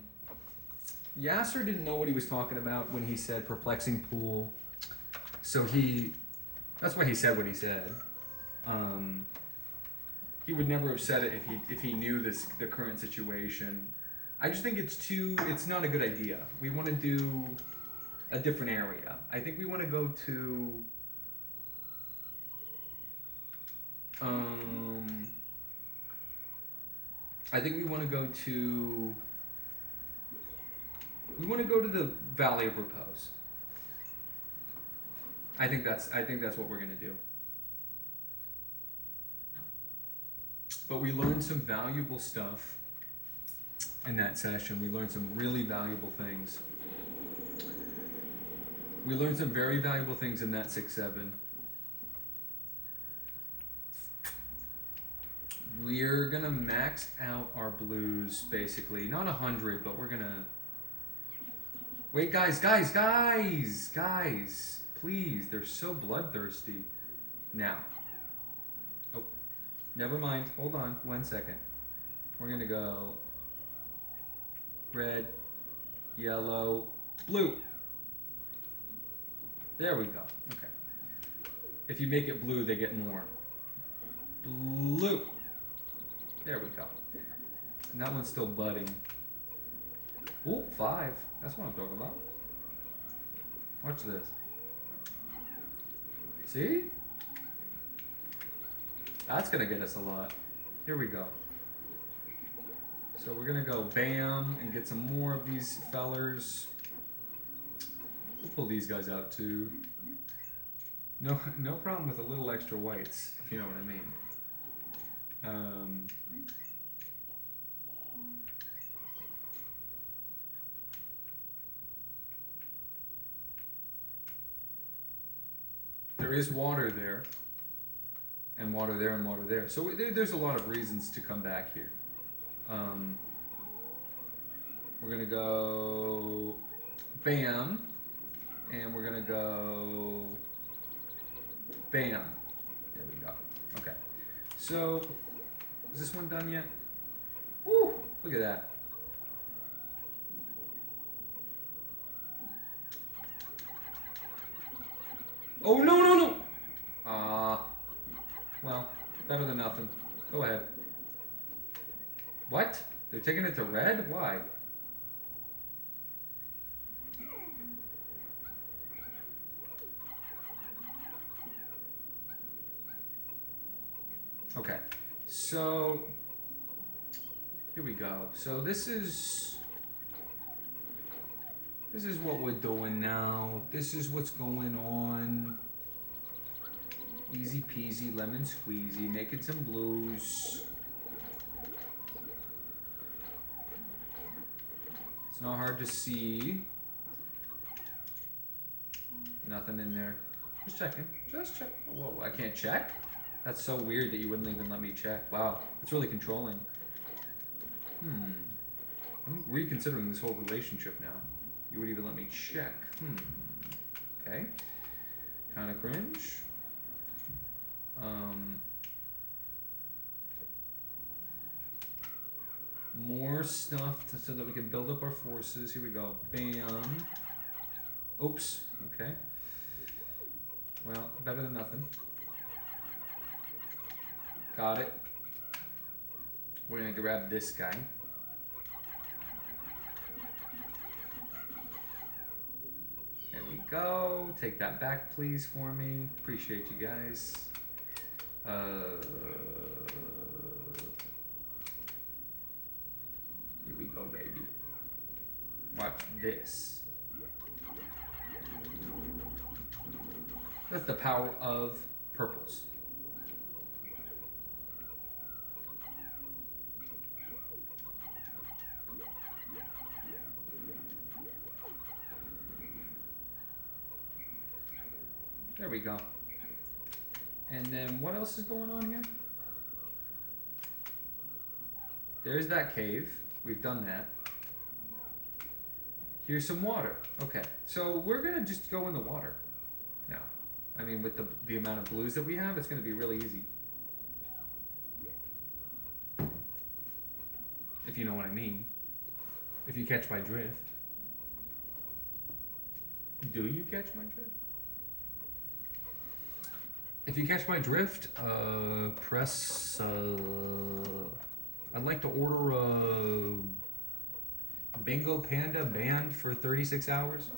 didn't know what he was talking about when he said perplexing pool. So that's what he said when he said. He would never have said it if he knew the current situation. I just think it's not a good idea. We want to do a different area. I think we want to go to I think we want to go to the Valley of Repose. I think that's what we're gonna do. But we learned some valuable stuff in that session. We learned some really valuable things. We learned some very valuable things in that 6-7. We're gonna max out our blues, basically. Not 100, but we're gonna... Wait, guys! Please, they're so bloodthirsty. Now. Oh, never mind. Hold on, 1 second. We're gonna go red, yellow, blue. There we go. Okay. If you make it blue, they get more. Blue. There we go. And that one's still budding. Ooh, 5. That's what I'm talking about. Watch this. See? That's gonna get us a lot. Here we go. So we're gonna go bam and get some more of these fellers. We'll pull these guys out too. No problem with a little extra whites, if you know what I mean. Um, there is water there, and water there, and water there. So there's a lot of reasons to come back here. We're gonna go bam, and we're gonna go bam. There we go. Okay. So, is this one done yet? Woo! Look at that. Oh, no, no, no! Well, better than nothing. Go ahead. What? They're taking it to red? Why? Okay, so here we go. So this is what we're doing now. This is what's going on. Easy peasy, lemon squeezy, making some blues. It's not hard to see. Nothing in there. Just checking. Just check. Whoa, I can't check? That's so weird that you wouldn't even let me check. Wow, that's really controlling. I'm reconsidering this whole relationship now. You would even let me check. Okay. Kind of cringe. More stuff so that we can build up our forces. Here we go. Bam. Oops. Okay. Well, better than nothing. Got it. We're gonna grab this guy. There we go. Take that back, please, for me. Appreciate you guys. Here we go, baby. Watch this. That's the power of purples. There we go. And then what else is going on here? There's that cave. We've done that. Here's some water. Okay, so we're gonna just go in the water now. I mean, with the amount of blues that we have, it's gonna be really easy. If you know what I mean. If you catch my drift. Do you catch my drift? If you catch my drift, press, I'd like to order a Bingo Panda banned for 36 hours.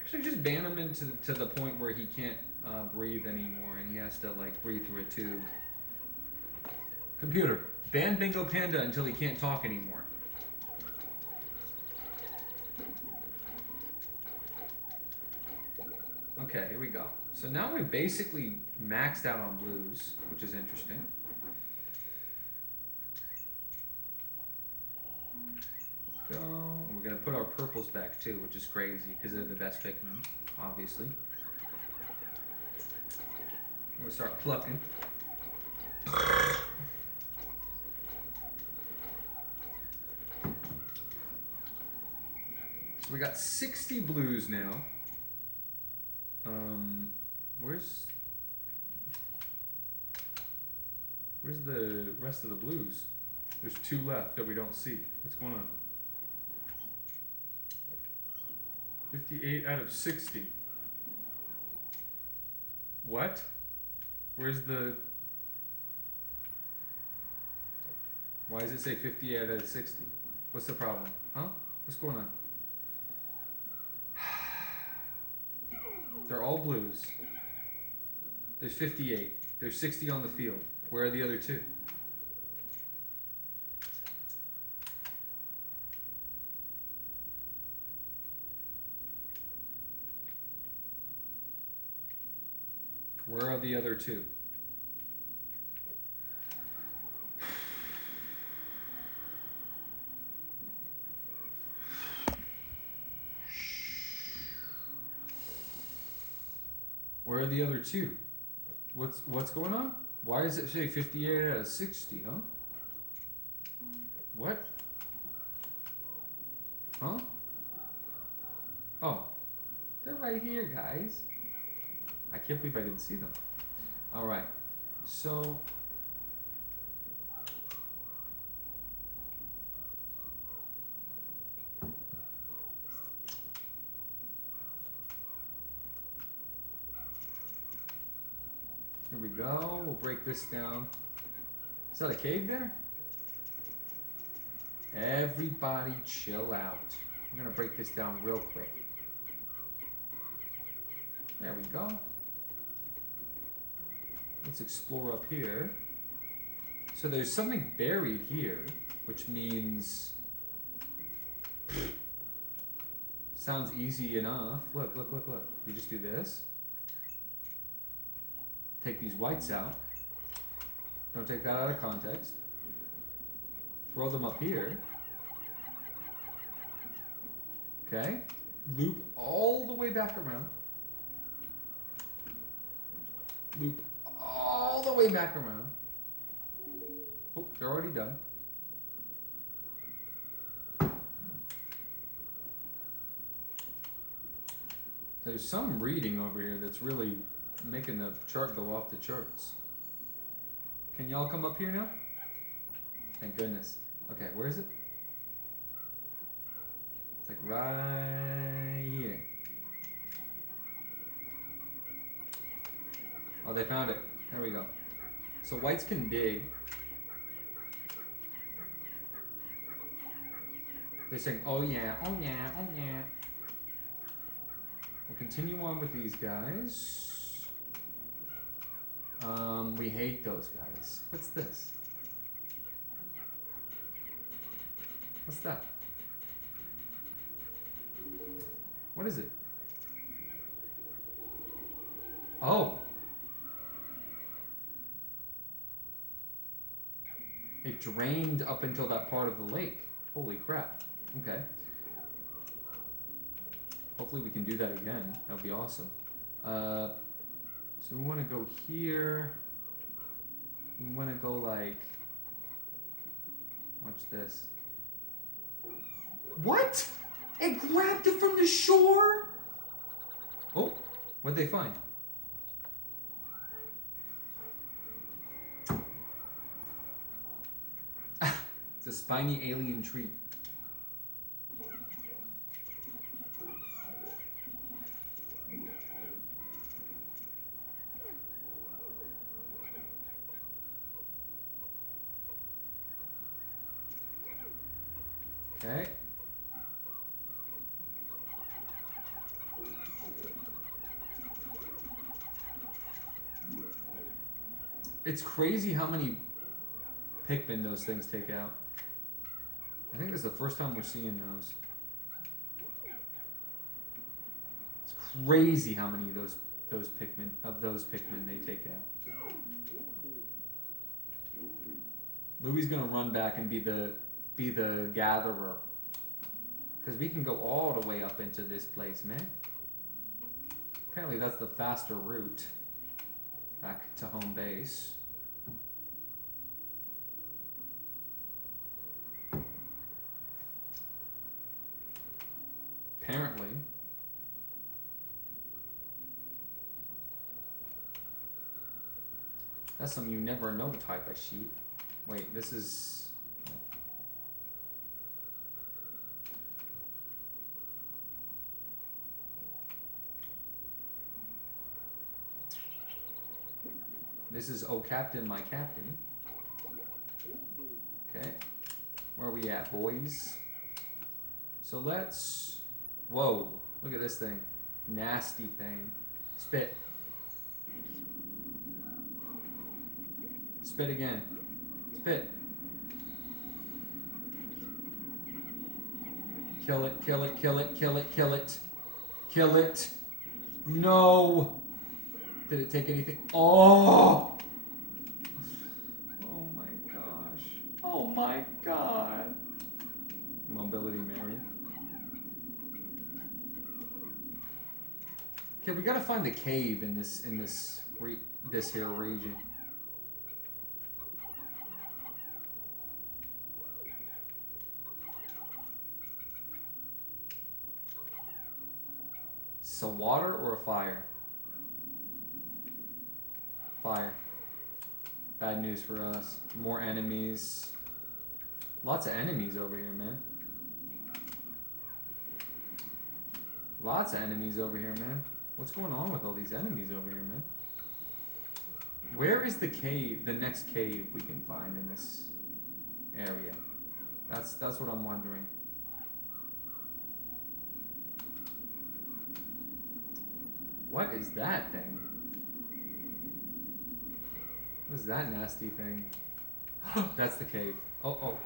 Actually, just ban him to the point where he can't breathe anymore and he has to like breathe through a tube. Computer, ban Bingo Panda until he can't talk anymore. Okay, here we go. So now we basically maxed out on blues, which is interesting. Go. And we're gonna put our purples back too, which is crazy because they're the best Pikmin, obviously. We'll start plucking. So we got 60 blues now. Where's the rest of the blues? There's 2 left that we don't see. What's going on? 58 out of 60. What? Where's the... Why does it say 58 out of 60? What's the problem? Huh? What's going on? They're all blues. There's 58. There's 60 on the field. Where are the other 2? Where are the other 2? Where are the other two? What's going on? Why does it say 58 out of 60, huh? What? Huh? Oh. They're right here, guys. I can't believe I didn't see them. Alright. So... here we go. We'll break this down. Is that a cave there? Everybody chill out. I'm gonna break this down real quick. There we go. Let's explore up here. So there's something buried here, which means... sounds easy enough. Look, look, look, look. We just do this. Take these whites out. Don't take that out of context. Throw them up here. Okay. Loop all the way back around. Loop all the way back around. Oh, they're already done. There's some reading over here that's really making the chart go off the charts. Can y'all come up here now? Thank goodness. Okay, where is it? It's like right here. Oh, they found it. There we go. So whites can dig. They're saying, oh yeah, oh yeah, oh yeah. We'll continue on with these guys. We hate those guys. What's this? What's that? What is it? Oh! It drained up until that part of the lake. Holy crap. Okay. Hopefully we can do that again. That would be awesome. So we want to go here. We want to go like... watch this. What? It grabbed it from the shore? Oh, what'd they find? It's a spiny alien tree. Okay. It's crazy how many Pikmin those things take out. I think this is the first time we're seeing those. It's crazy how many of those Pikmin they take out. Louie's gonna run back and be the gatherer, because we can go all the way up into this place, man. Apparently that's the faster route back to home base. Apparently. That's some you never know type of sheet. Wait, this is... this is Oh Captain, My Captain. Okay. Where are we at, boys? So let's... whoa, look at this thing. Nasty thing. Spit. Spit again. Spit. Kill it, kill it, kill it, kill it, kill it. Kill it. No! Did it take anything? Oh! Oh my gosh. Oh my god. Mobility Mary. Okay, we gotta find the cave in this here region. It's a water or a fire? Fire. Bad news for us. More enemies. Lots of enemies over here, man. Lots of enemies over here, man. What's going on with all these enemies over here, man? Where is the cave, the next cave we can find in this area? That's what I'm wondering. What is that thing? What is that nasty thing? That's the cave. Oh.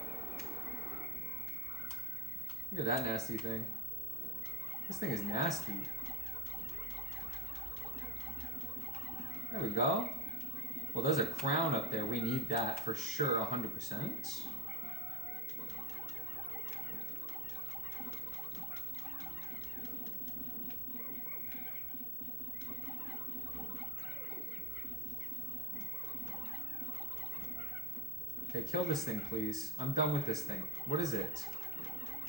Look at that nasty thing. This thing is nasty. There we go. Well, there's a crown up there. We need that for sure, 100%. Okay, kill this thing, please. I'm done with this thing. What is it?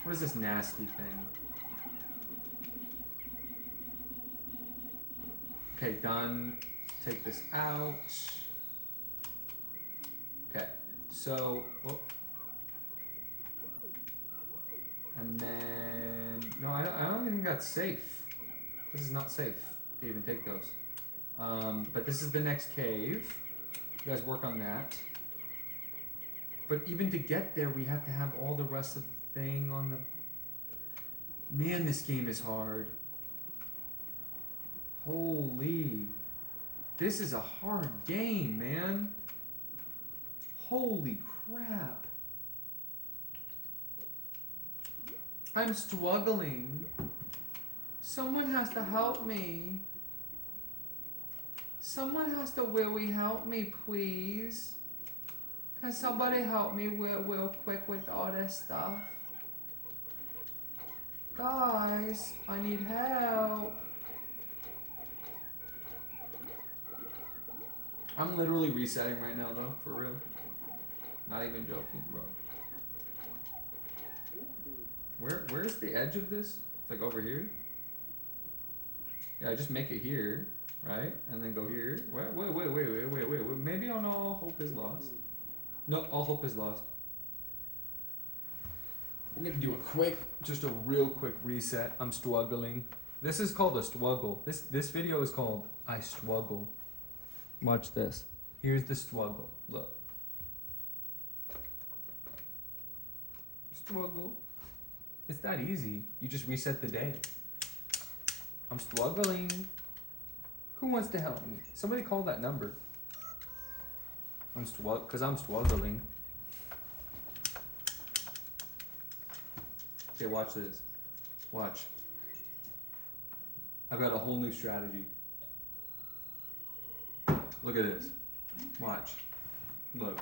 What is this nasty thing? Okay, done. Take this out. Okay, so, oh. And then, no, I don't think that's safe. This is not safe to even take those. But this is the next cave. You guys work on that. But even to get there, we have to have all the rest of the thing on the... Man, this game is hard. Holy. This is a hard game, man. Holy crap. I'm struggling. Someone has to help me. Someone has to really help me, please. Can somebody help me real quick with all this stuff? Guys, I need help. I'm literally resetting right now though, for real. Not even joking, bro. Where's the edge of this? It's like over here? Yeah, just make it here, right? And then go here. Wait. Maybe on all hope is lost. No, all hope is lost. We're gonna do a quick, just a real quick reset. I'm struggling. This is called a struggle. This video is called I Struggle. Watch this. Here's the struggle. Look. Struggle. It's that easy. You just reset the day. I'm struggling. Who wants to help me? Somebody call that number. I'm struggling. Okay, watch this. Watch. I've got a whole new strategy. Look at this. Watch. Look.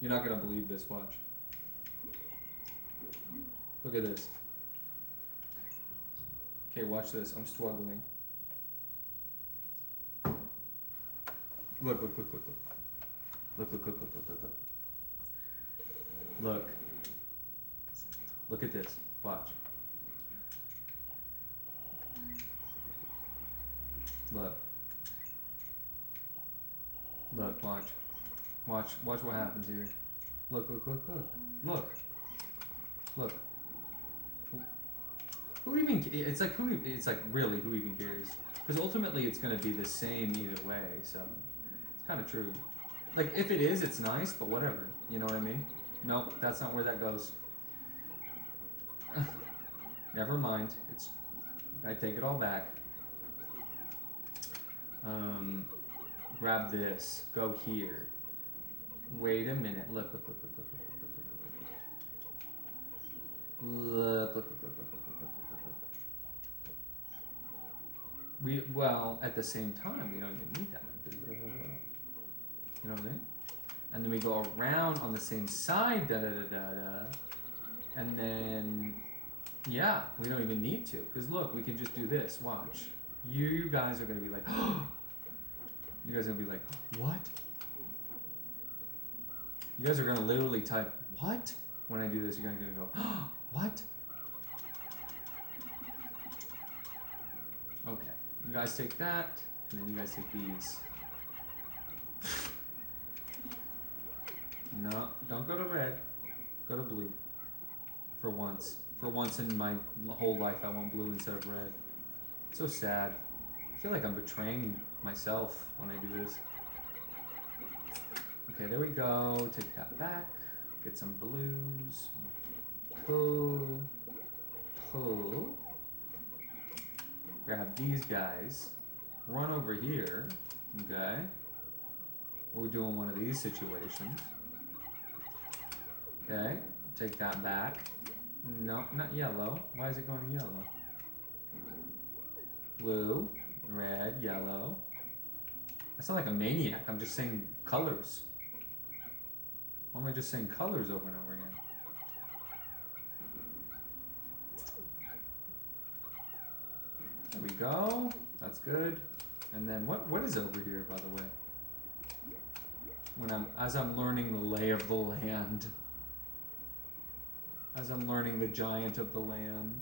You're not gonna believe this. Watch. Look at this. Okay, watch this. I'm struggling. Look. Look. Look at this. Watch. Look. Look, watch. Watch what happens here. Look. Who even, it's like really, who even cares? Because ultimately it's gonna be the same either way, so it's kind of true. Like, if it is, it's nice, but whatever, you know what I mean? Nope, that's not where that goes. Never mind, I take it all back. Grab this, go here. Wait a minute, look. Well, at the same time, we don't even need that. You know what I mean? And then we go around on the same side, and then Yeah, we don't even need to. Because look, we can just do this. Watch. You guys are going to be like, you guys are going to be like, what? You guys are going to literally type, what? When I do this, you're going to go, what? Okay. You guys take that, and then you guys take these. No, don't go to red. Go to blue. For once. For once in my whole life, I want blue instead of red. So sad. I feel like I'm betraying myself when I do this. Okay, there we go. Take that back. Get some blues. Pull. Pull. Grab these guys. Run over here. Okay. We're doing one of these situations. Okay. Take that back. No, not yellow. Why is it going to yellow? Blue, red, yellow. I sound like a maniac. I'm just saying colors. Why am I just saying colors over and over again? There we go. That's good. And then what is over here, by the way? As I'm learning the lay of the land. As I'm learning the giant of the land.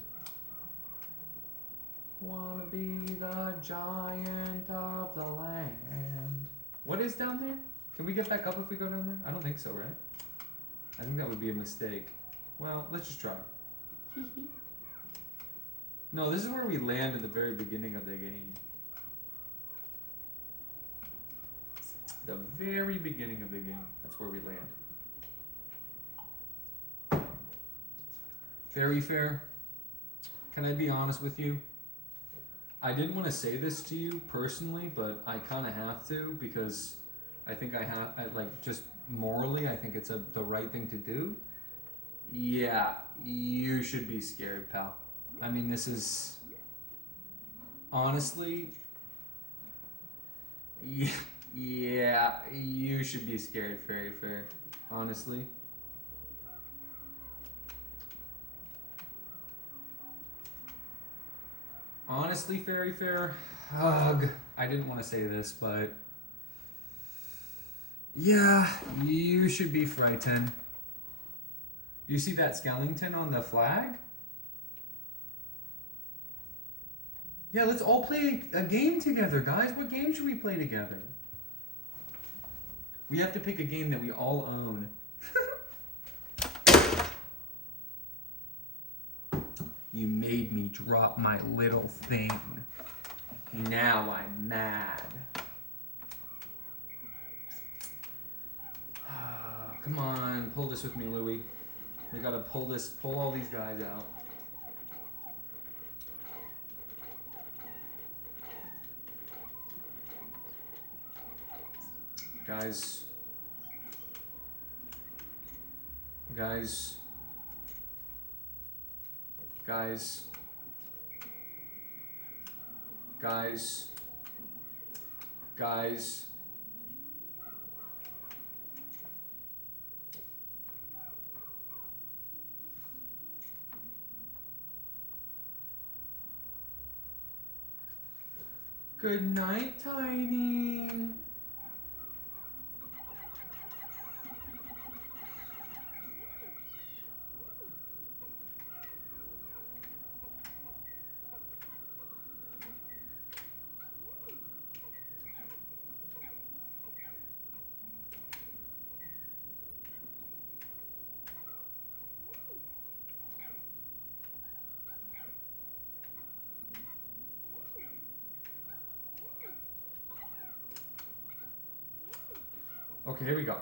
Wanna be the giant of the land. What is down there? Can we get back up if we go down there? I don't think so, right? I think that would be a mistake. Well, let's just try. No, this is where we land at the very beginning of the game. The very beginning of the game. That's where we land. Very fair. Can I be honest with you? I didn't want to say this to you personally, but I kind of have to because I think just morally, I think it's the right thing to do. Yeah, you should be scared, pal. I mean, this is honestly, yeah, you should be scared, very fair, honestly. Honestly, very fair. Ugh. I didn't want to say this, but yeah, you should be frightened. Do you see that skeleton on the flag? Yeah, let's all play a game together, guys. What game should we play together? We have to pick a game that we all own. You made me drop my little thing. Now I'm mad. Come on, pull this with me, Louie. We gotta pull all these guys out. Guys. Guys. Guys. Guys. Guys. Good night, Tiny. Okay, here we go.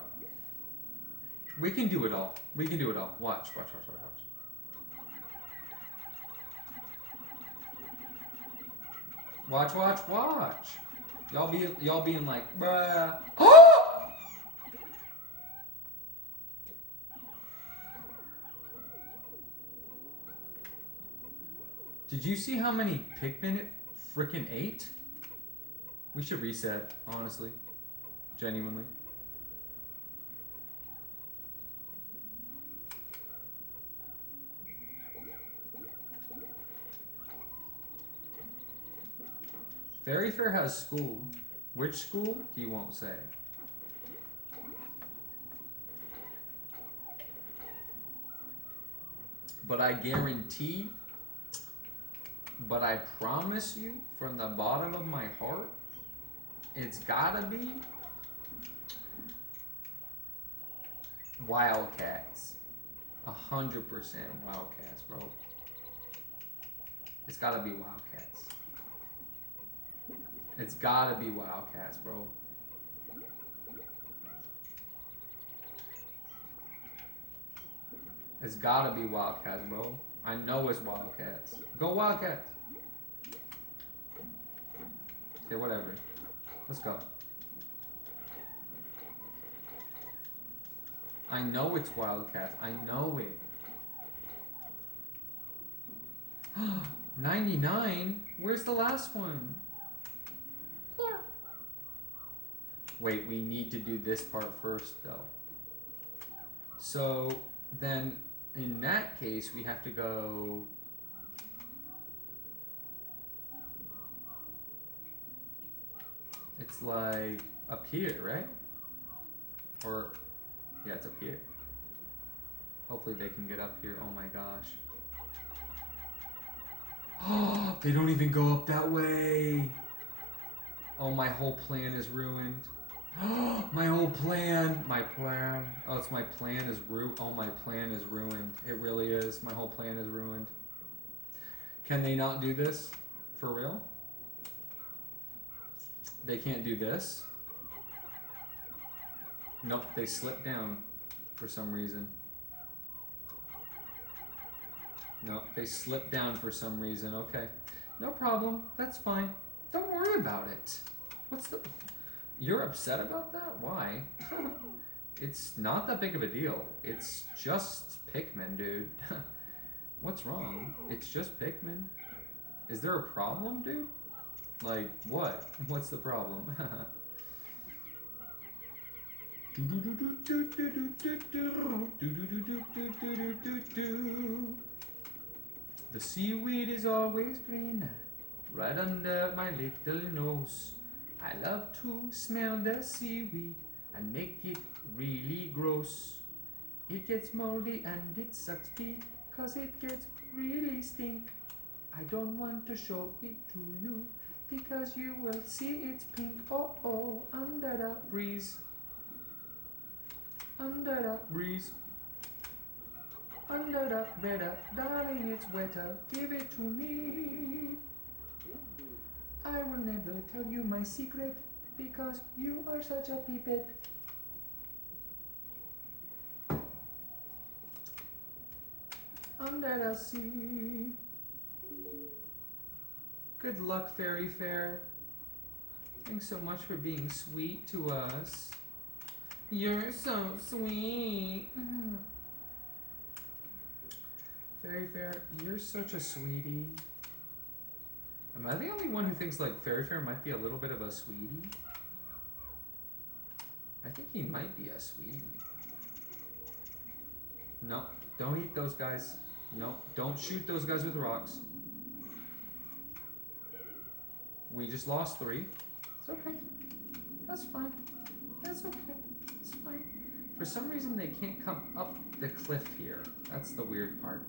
We can do it all. We can do it all. Watch, watch, watch, watch, watch. Watch, watch, watch. Y'all being like, bruh. Did you see how many Pikmin it frickin' ate? We should reset, honestly. Genuinely. Fairy Fair has school. Which school? He won't say. But I guarantee, but I promise you from the bottom of my heart, it's gotta be Wildcats. 100% Wildcats, bro. It's gotta be Wildcats. It's gotta be Wildcats, bro. It's gotta be Wildcats, bro. I know it's Wildcats. Go Wildcats! Okay, whatever. Let's go. I know it's Wildcats. I know it. 99? Where's the last one? Here. Wait, we need to do this part first, though. So, then, in that case, we have to go... It's like up here, right? Or... Yeah, it's up here. Hopefully they can get up here. Oh my gosh. Oh, they don't even go up that way. Oh, my whole plan is ruined. Oh, my whole plan. My plan. Oh, it's my plan is ruined. Oh, my plan is ruined. It really is. My whole plan is ruined. Can they not do this? For real? They can't do this? Nope, they slipped down for some reason. Nope, they slipped down for some reason. Okay, no problem. That's fine. Don't worry about it. What's the... You're upset about that? Why? It's not that big of a deal. It's just Pikmin, dude. What's wrong? It's just Pikmin. Is there a problem, dude? Like, what? What's the problem? The seaweed is always green, right under my little nose. I love to smell the seaweed and make it really gross. It gets moldy and it sucks because it gets really stink. I don't want to show it to you because you will see it's pink. Oh, oh, under the breeze. Under the breeze. Under the weather, darling, it's wetter. Give it to me. I will never tell you my secret because you are such a pipet. Under the sea. Good luck, Fairy Fair. Thanks so much for being sweet to us. You're so sweet. Fairy Fair, you're such a sweetie. Am I the only one who thinks like Fairy Fair might be a little bit of a sweetie? I think he might be a sweetie. No, don't eat those guys. No, don't shoot those guys with rocks. We just lost 3. It's okay. That's fine. That's okay. It's fine. For some reason, they can't come up the cliff here. That's the weird part.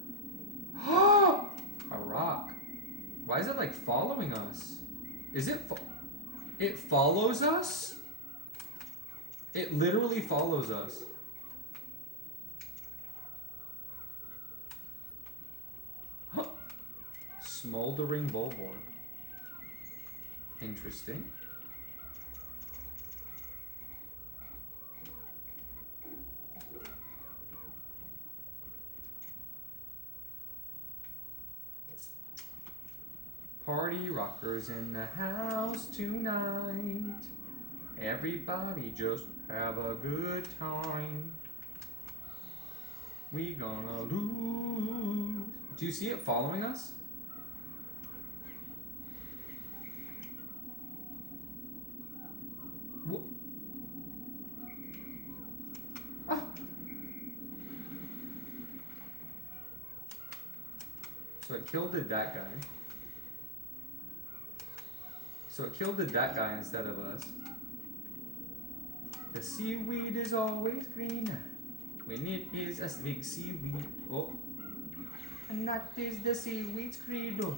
A rock. Why is it like following us? Is it it follows us? It literally follows us. Huh. Smoldering Bulbor. Interesting. Party rockers in the house tonight. Everybody just have a good time. We gonna lose. Do you see it following us? Ah. So it killed that guy. So So it killed that guy instead of us. The seaweed is always green when it is a big seaweed. Oh, and that is the seaweed's credo.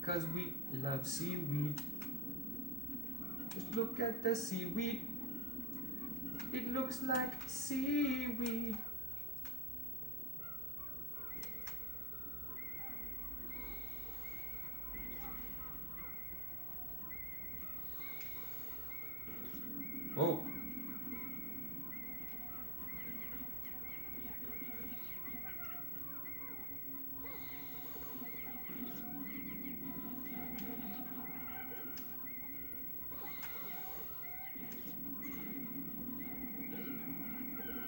Because we love seaweed. Just look at the seaweed. It looks like seaweed. Oh.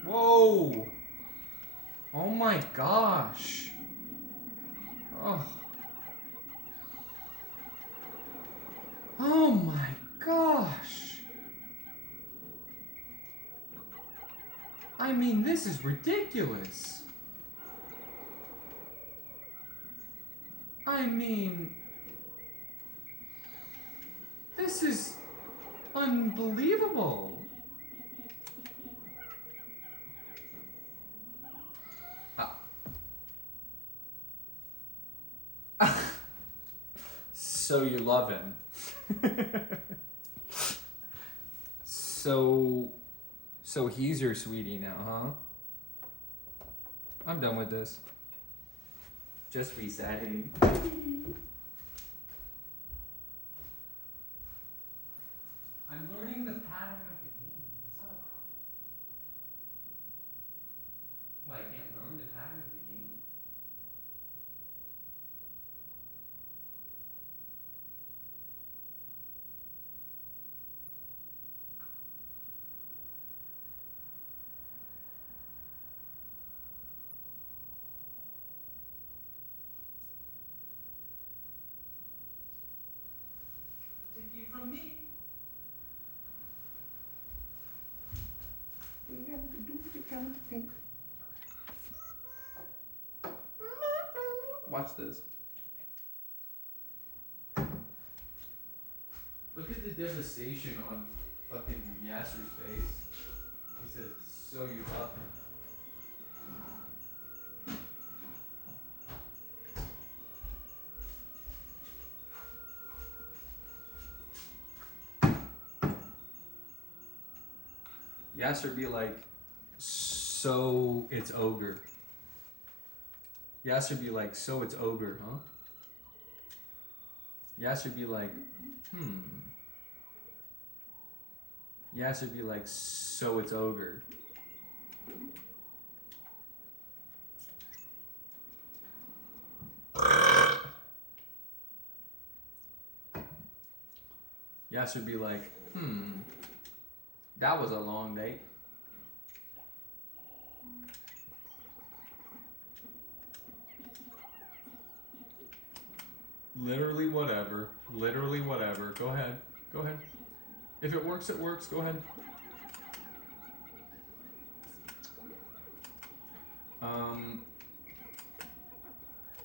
Whoa. Oh my gosh. Oh. Oh my gosh. I mean, this is ridiculous. I mean, this is unbelievable. So you love him. So he's your sweetie now, huh? I'm done with this. Just resetting. I'm learning the pattern of the game. It's not a problem. Well, I can't learn the pattern of the game. Take it from me. Watch this. Look at the devastation on fucking Yasser's face. He says, so you love him. Yasser be like, so it's ogre. Yasser be like, so it's ogre, huh? Yasser be like, Yasser be like, so it's ogre. Yasser be like, that was a long date. Literally whatever. Literally whatever. Go ahead. Go ahead. If it works, it works. Go ahead.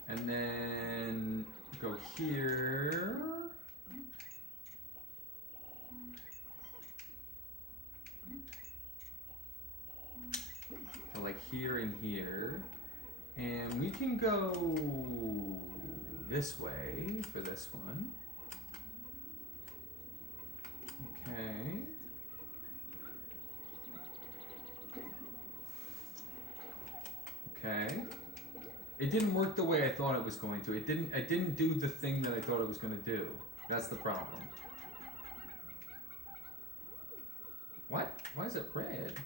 And then go here. Go like here and here. And we can go this way for this one. Okay. Okay. It didn't work the way I thought it was going to. It didn't do the thing that I thought it was going to do. That's the problem. What? Why is it red?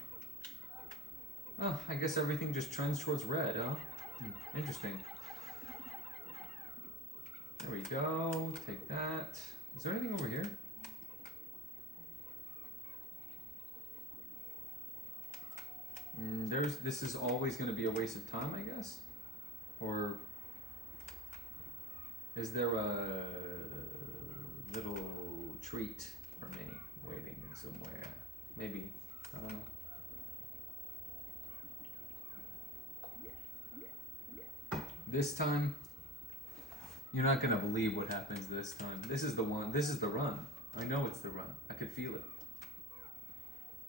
Oh, I guess everything just trends towards red, huh? Interesting. There we go. Take that. Is there anything over here? This is always going to be a waste of time, I guess? Or is there a little treat for me waiting somewhere? Maybe. I don't know. This time, You're not gonna believe what happens this time. This is the one. This is the run. I know it's the run. I could feel it.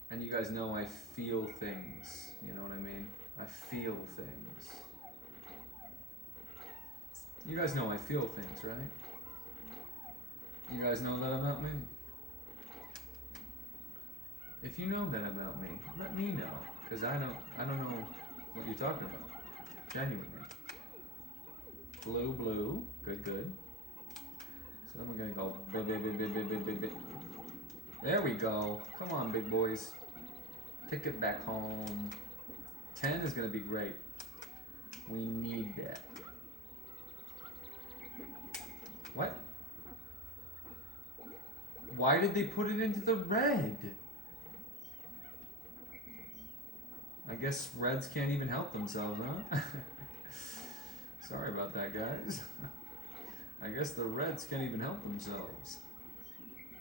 And you guys know I feel things. You know what I mean? I feel things. You guys know I feel things, right? You guys know that about me? If you know that about me, let me know. Because I don't know what you're talking about. Genuinely. Blue, blue. Good, good. So then we're gonna go bit. There we go. Come on, big boys. Take it back home. 10 is gonna be great. We need that. What? Why did they put it into the red? I guess reds can't even help themselves, huh? Sorry about that, guys. I guess the reds can't even help themselves.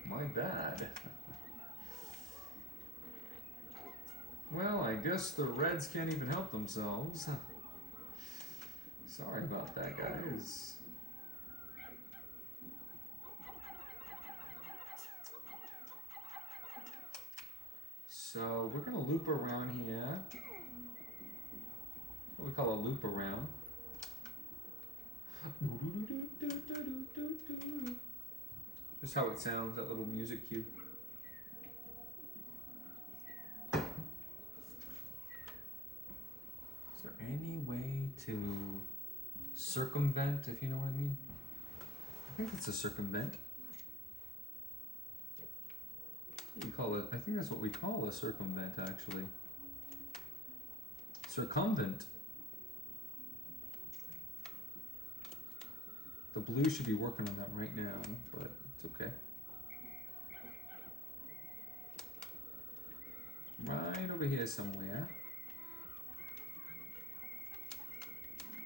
My bad. Well, I guess the reds can't even help themselves. Sorry about that, guys. So we're gonna loop around here. What we call a loop around. Just how it sounds, that little music cue. Is there any way to circumvent, if you know what I mean? I think it's a circumvent. We call it, I think that's what we call a circumvent, actually. Circumvent. The blue should be working on that right now, but it's okay. Right over here somewhere.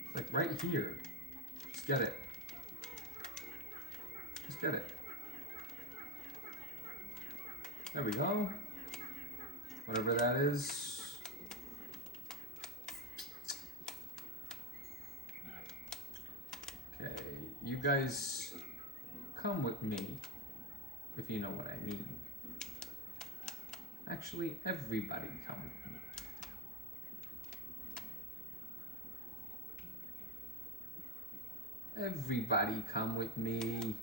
It's like right here. Just get it. Just get it. There we go. Whatever that is. Okay, you guys come with me, if you know what I mean. Actually, everybody come with me. Everybody come with me.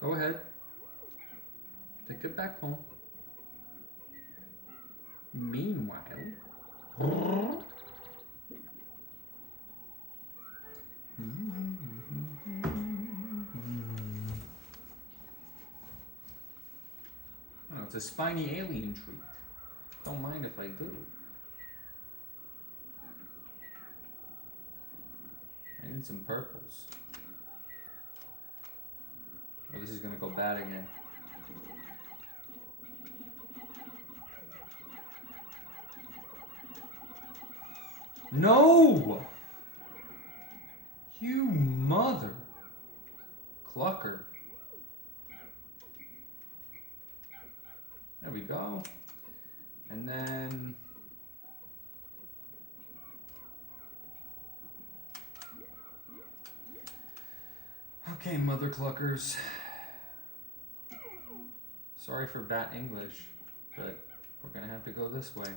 Go ahead. Take it back home. Meanwhile... Oh, it's a spiny alien treat. Don't mind if I do. I need some purples. Oh, this is gonna go bad again. No! You mother clucker. There we go. And then... Okay, mother cluckers. Sorry for bad English, but we're gonna have to go this way.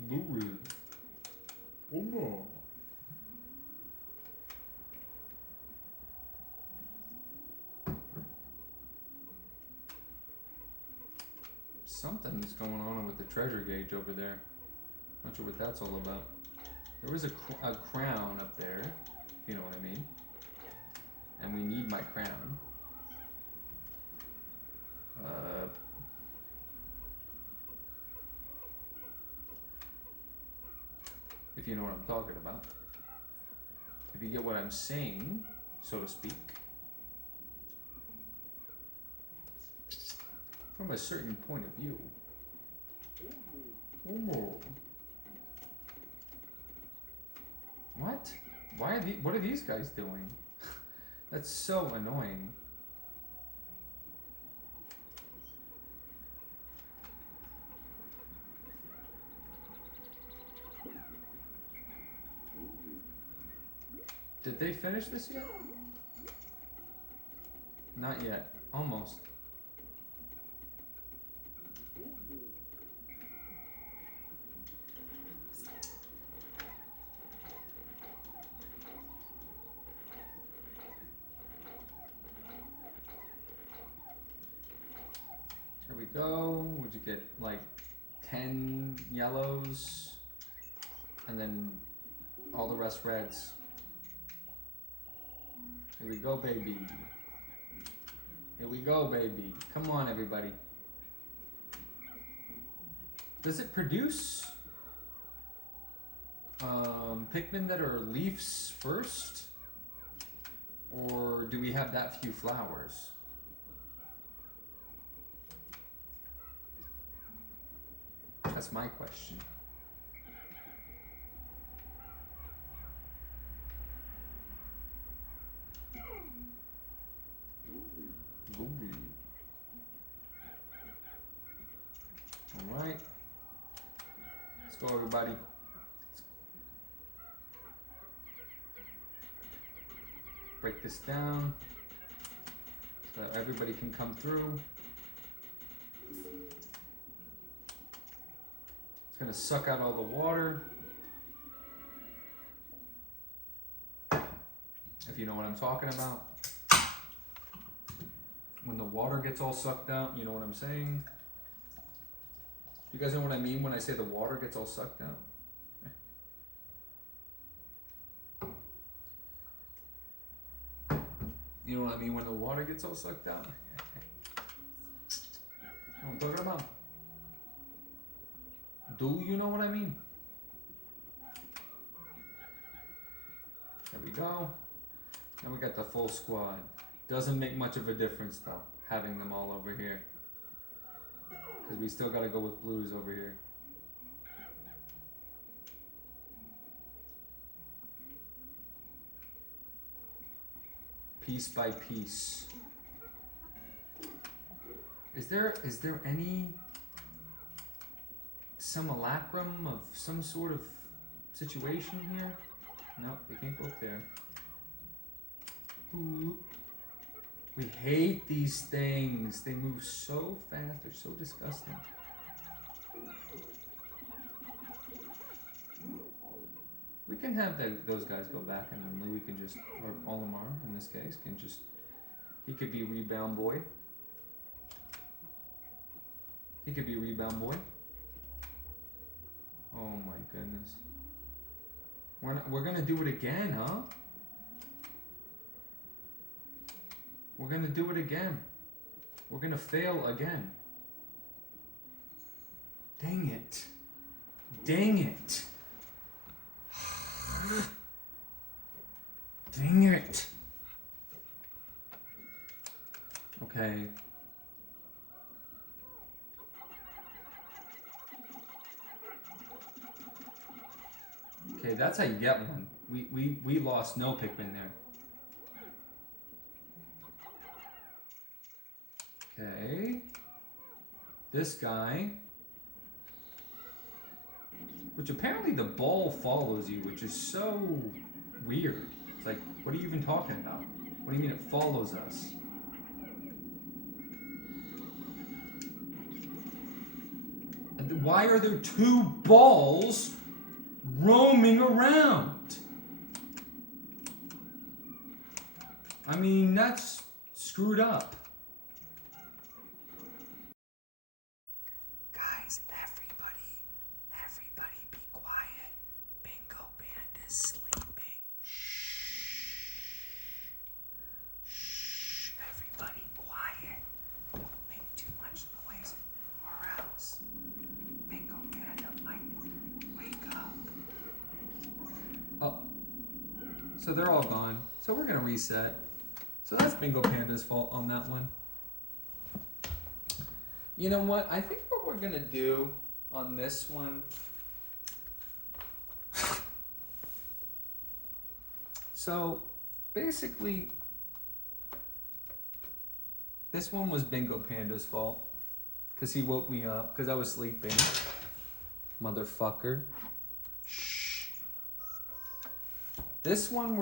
Blue. Oh no. Something's going on with the treasure gauge over there. Not sure what that's all about. There was a crown up there, if you know what I mean. And we need my crown. If you know what I'm talking about. If you get what I'm saying, so to speak. From a certain point of view. Oh. What? Why are what are these guys doing? That's so annoying. Did they finish this yet? Not yet. Almost. Here we go. Would you get like 10 yellows and then all the rest reds? Here we go, baby. Here we go, baby. Come on, everybody. Does it produce Pikmin that are leaves first? Or do we have that few flowers? That's my question. All right. Let's go, everybody. Break this down so that everybody can come through. It's gonna suck out all the water. If you know what I'm talking about. When the water gets all sucked out, you know what I'm saying? You guys know what I mean when I say the water gets all sucked out? You know what I mean when the water gets all sucked out? You know what I'm talking about? Do you know what I mean? There we go. Now we got the full squad. Doesn't make much of a difference though, having them all over here. Because we still gotta go with blues over here. Piece by piece. Is there any simulacrum of some sort of situation here? No, they can't go up there. Ooh. We hate these things. They move so fast. They're so disgusting. We can have those guys go back and then Louis can just, or Olimar in this case, can just, he could be rebound boy. He could be rebound boy. Oh my goodness. We're gonna do it again, huh? We're gonna do it again. We're gonna fail again. Dang it. Dang it. Dang it. Okay. Okay, that's how you get one. We lost no Pikmin there. Okay. This guy. Which apparently the ball follows you, which is so weird. It's like, what are you even talking about? What do you mean it follows us? And why are there two balls roaming around? I mean, that's screwed up. Guys, everybody be quiet. Bingo Panda's sleeping. Shh, everybody quiet. Don't make too much noise or else Bingo Panda might wake up. Oh, so they're all gone. So we're gonna reset. So that's Bingo Panda's fault on that one. You know what? I think what we're gonna do on this one So basically, this one was Bingo Panda's fault. Because he woke me up because I was sleeping. Motherfucker. Shh. This one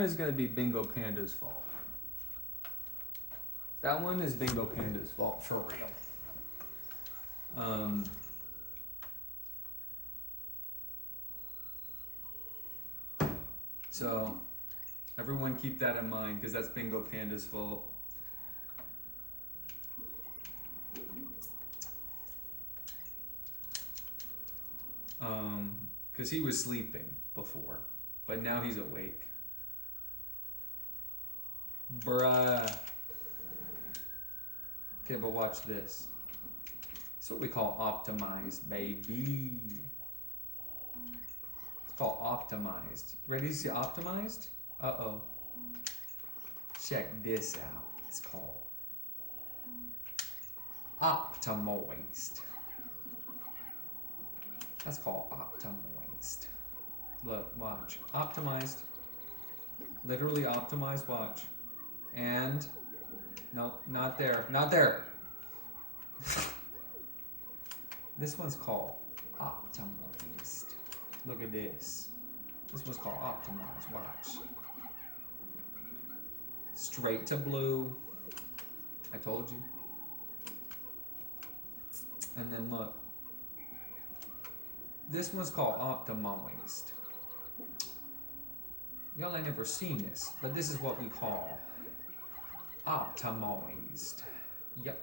is gonna be Bingo Panda's fault. That one is Bingo Panda's fault for real. So everyone keep that in mind because that's Bingo Panda's fault. Because he was sleeping before, but now he's awake. Bruh. Okay, but watch this. It's what we call optimized, baby. It's called optimized. Ready to see optimized? Uh-oh. Check this out. It's called optimized. That's called optimized. Look, watch. Optimized. Literally optimized, watch. And, nope, not there. Not there! This one's called optimized. Look at this. This one's called optimized, watch. Straight to blue. I told you. And then look. This one's called optimized. Y'all ain't never seen this, but this is what we call optimized. Yep.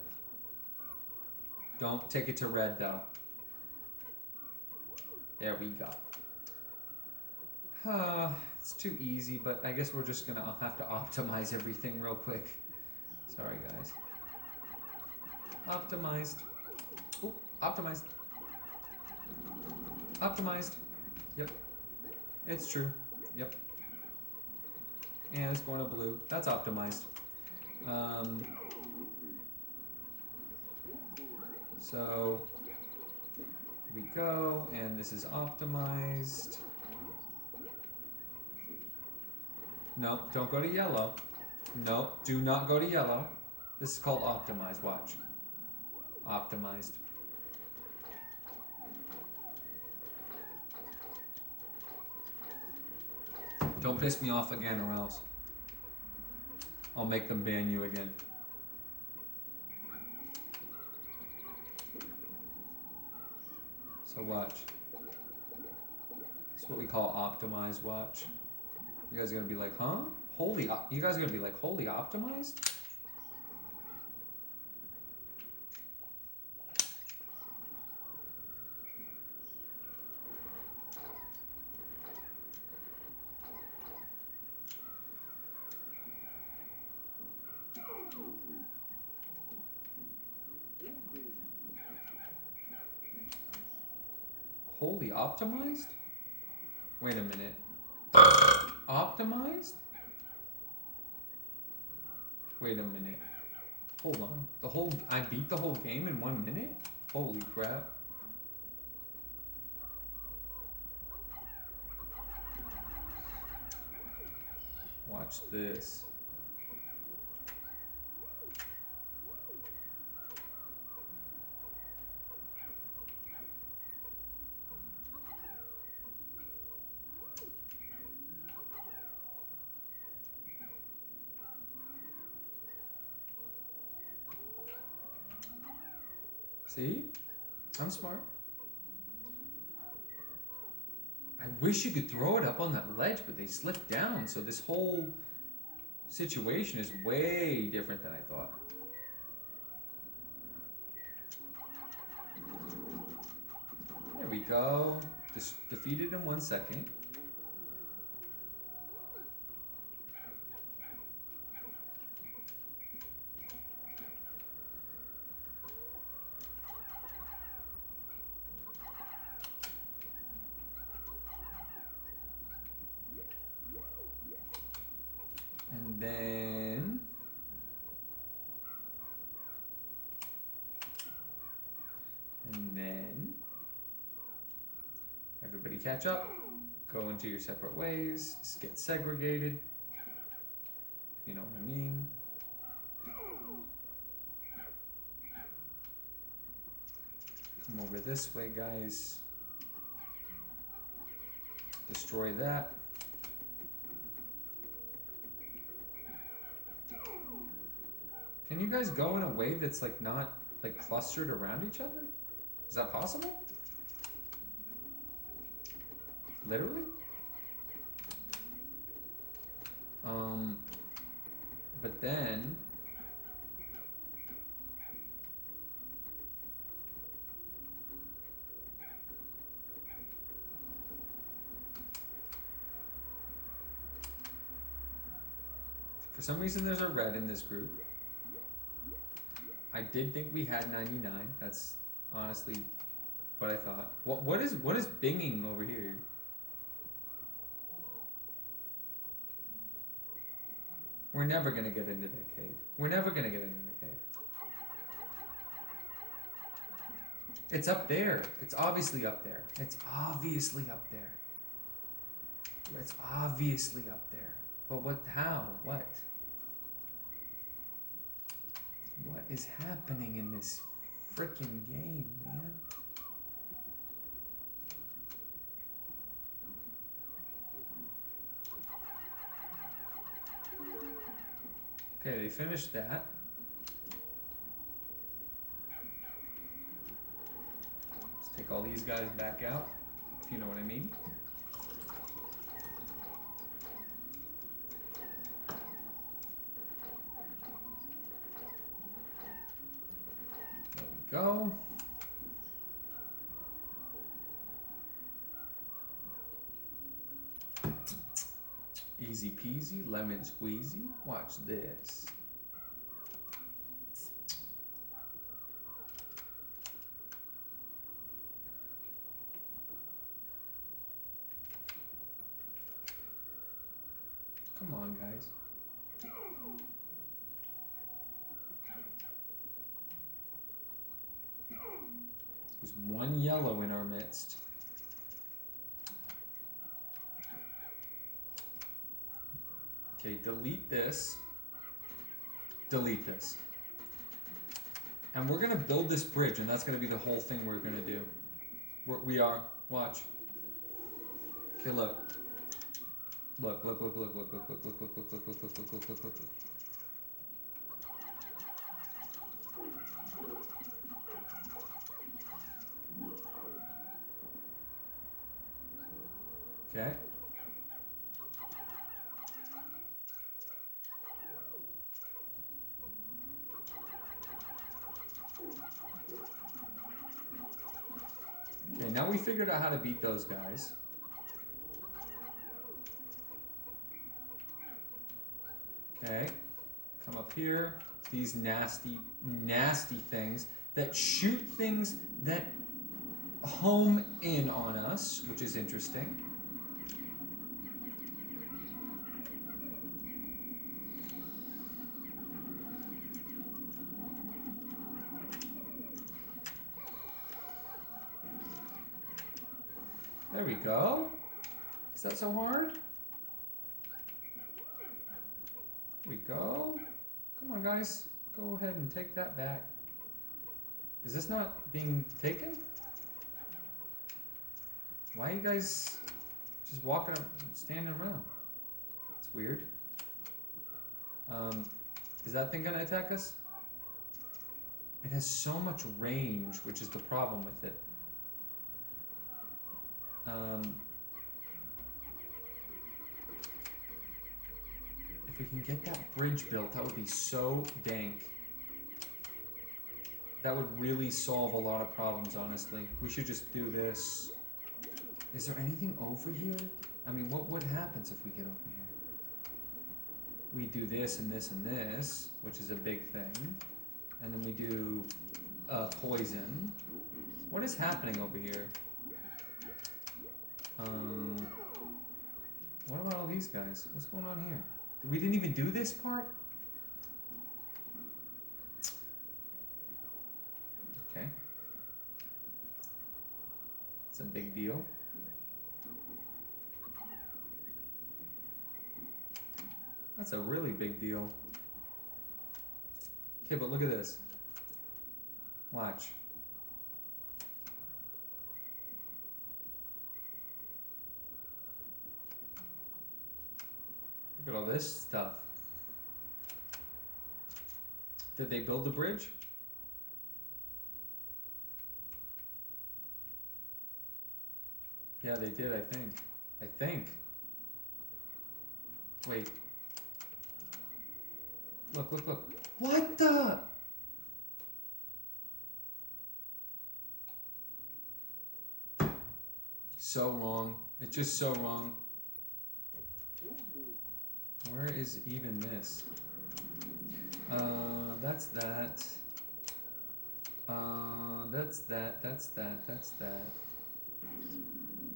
Don't take it to red though. There we go. It's too easy, but I guess we're just gonna have to optimize everything real quick. Sorry guys. Optimized. Ooh, optimized. Optimized. Yep. It's true. Yep. And it's going to blue. That's optimized. So here we go, and this is optimized. Nope, don't go to yellow. Nope, do not go to yellow. This is called optimized. Watch. Optimized. Don't piss me off again or else I'll make them ban you again. So watch. It's what we call optimized, watch. You guys are gonna be like, huh? You guys are gonna be like, holy optimized? Holy optimized? Wait a minute. Optimized? Wait a minute. Hold on. I beat the whole game in 1 minute? Holy crap. Watch this. See? I'm smart. I wish you could throw it up on that ledge, but they slipped down, so this whole situation is way different than I thought. There we go. Just defeated in 1 second. And then everybody catch up. go into your separate ways, get segregated, you know what I mean. Come over this way, guys. Destroy that. Can you guys go in a way that's like not like clustered around each other? Is that possible? Literally? But then for some reason there's a red in this group. I did think we had 99. That's honestly what I thought. What is binging over here? We're never gonna get into that cave. We're never gonna get into the cave. It's up there. It's obviously up there. It's obviously up there. It's obviously up there. But what, how, what? What is happening in this freaking game, man? Okay, they finished that. Let's take all these guys back out, if you know what I mean. There we go. Easy peasy, lemon squeezy. Watch this. Come on, guys. There's one yellow in our midst. Okay, delete this. Delete this. And we're gonna build this bridge, and that's gonna be the whole thing we're gonna do. We are. Watch. Okay, look. Look. Okay. Okay, now we figured out how to beat those guys. Okay, come up here. These nasty, nasty things that shoot things that home in on us, which is interesting. There we go. Is that so hard? There we go. Come on, guys. Go ahead and take that back. Is this not being taken? Why are you guys just walking up, standing around? It's weird. Is that thing gonna attack us? It has so much range, which is the problem with it. If we can get that bridge built, that would be so dank. That would really solve a lot of problems, honestly. We should just do this. Is there anything over here? I mean, what happens if we get over here? We do this and this and this, which is a big thing. And then we do poison. What is happening over here? What about all these guys? What's going on here? We didn't even do this part? Okay. It's a big deal. That's a really big deal. Okay, but look at this. Watch. Look at all this stuff. Did they build the bridge? Yeah, they did, I think. I think. Wait. Look, look, look. What the? So wrong. It's just so wrong. Where is even this? That's that. That's that. That's that. That's that.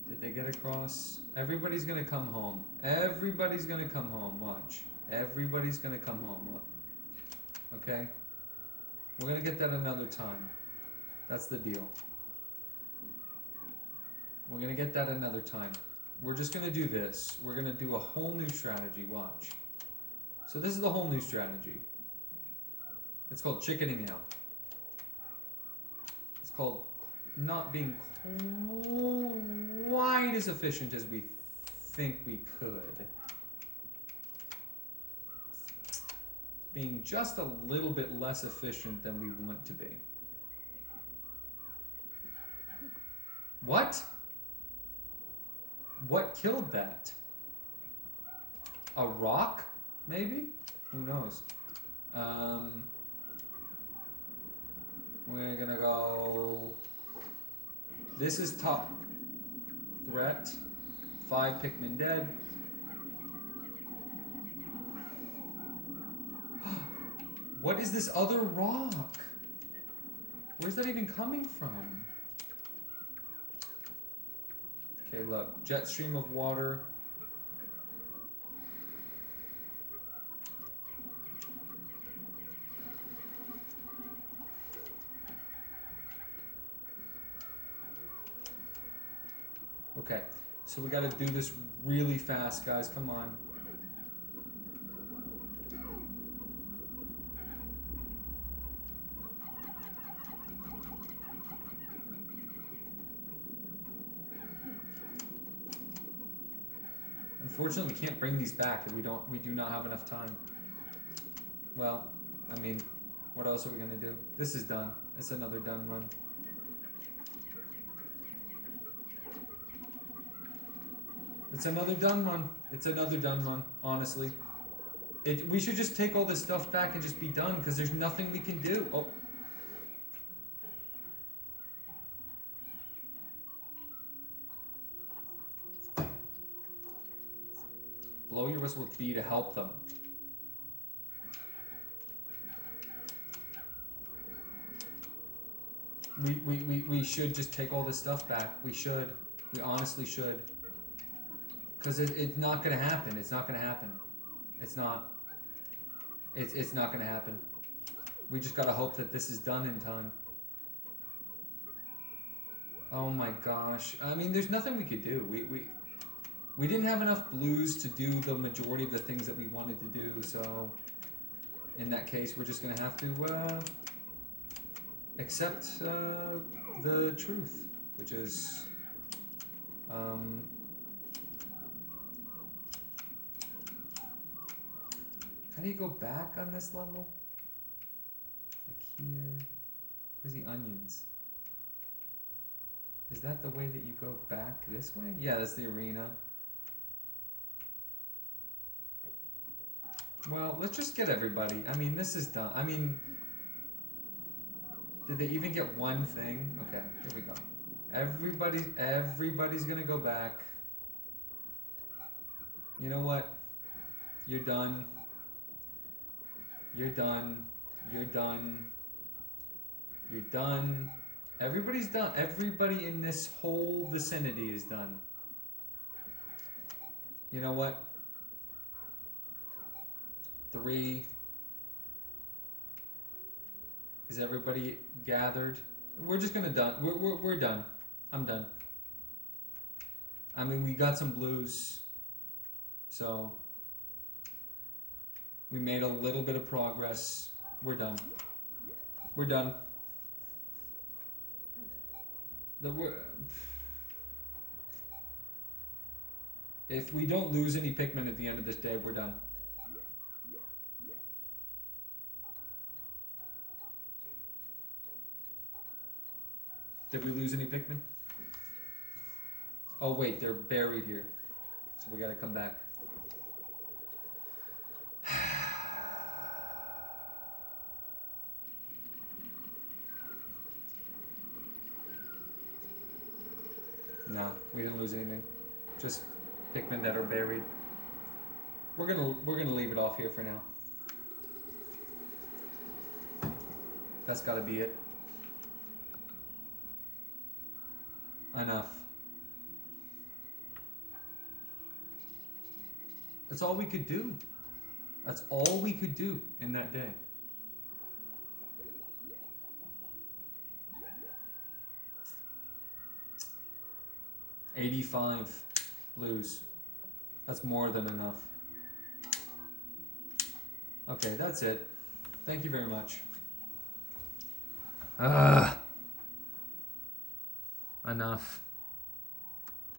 Did they get across? Everybody's gonna come home. Everybody's gonna come home. Watch. Everybody's gonna come home. Look. Okay? We're gonna get that another time. That's the deal. We're gonna get that another time. We're just gonna do this. We're gonna do a whole new strategy. Watch. So this is the whole new strategy. It's called chickening out. It's called not being quite as efficient as we think we could. Being just a little bit less efficient than we want to be. What? What killed that? A rock? Maybe? Who knows? We're gonna go... This is top threat. 5 Pikmin dead. What is this other rock? Where's that even coming from? Okay, look. Jet stream of water. Okay, so we gotta do this really fast, guys. Come on. Unfortunately, we can't bring these back, and we do not have enough time. Well, I mean, what else are we gonna do? This is done. It's another done run. It's another done run. It's another done run, honestly. We should just take all this stuff back and just be done, because there's nothing we can do. Oh. Blow your whistle with B to help them. We should just take all this stuff back. We should. We honestly should. Because it's not going to happen. It's not going to happen. It's not. It's not going to happen. We just got to hope that this is done in time. Oh my gosh. I mean, there's nothing we could do. We didn't have enough blues to do the majority of the things that we wanted to do, so in that case, we're just going to have to accept the truth, which is how do you go back on this level? Like here. Where's the onions? Is that the way that you go back this way? Yeah, that's the arena. Well, let's just get everybody. I mean, this is done. I mean, did they even get one thing? Okay, here we go. Everybody's gonna go back. You know what? You're done. You're done. You're done. You're done. Everybody's done. Everybody in this whole vicinity is done. You know what? 3. Is everybody gathered? We're just gonna done. We're done. I'm done. I mean, we got some blues, so We made a little bit of progress. We're done. We're done. If we don't lose any Pikmin at the end of this day, we're done. Did we lose any Pikmin? Oh wait, they're buried here. So we gotta come back. No, we didn't lose anything. Just Pikmin that are buried. We're gonna leave it off here for now. That's gotta be it. Enough. That's all we could do. That's all we could do in that day. $85 blues. That's more than enough. Okay, that's it. Thank you very much. Enough.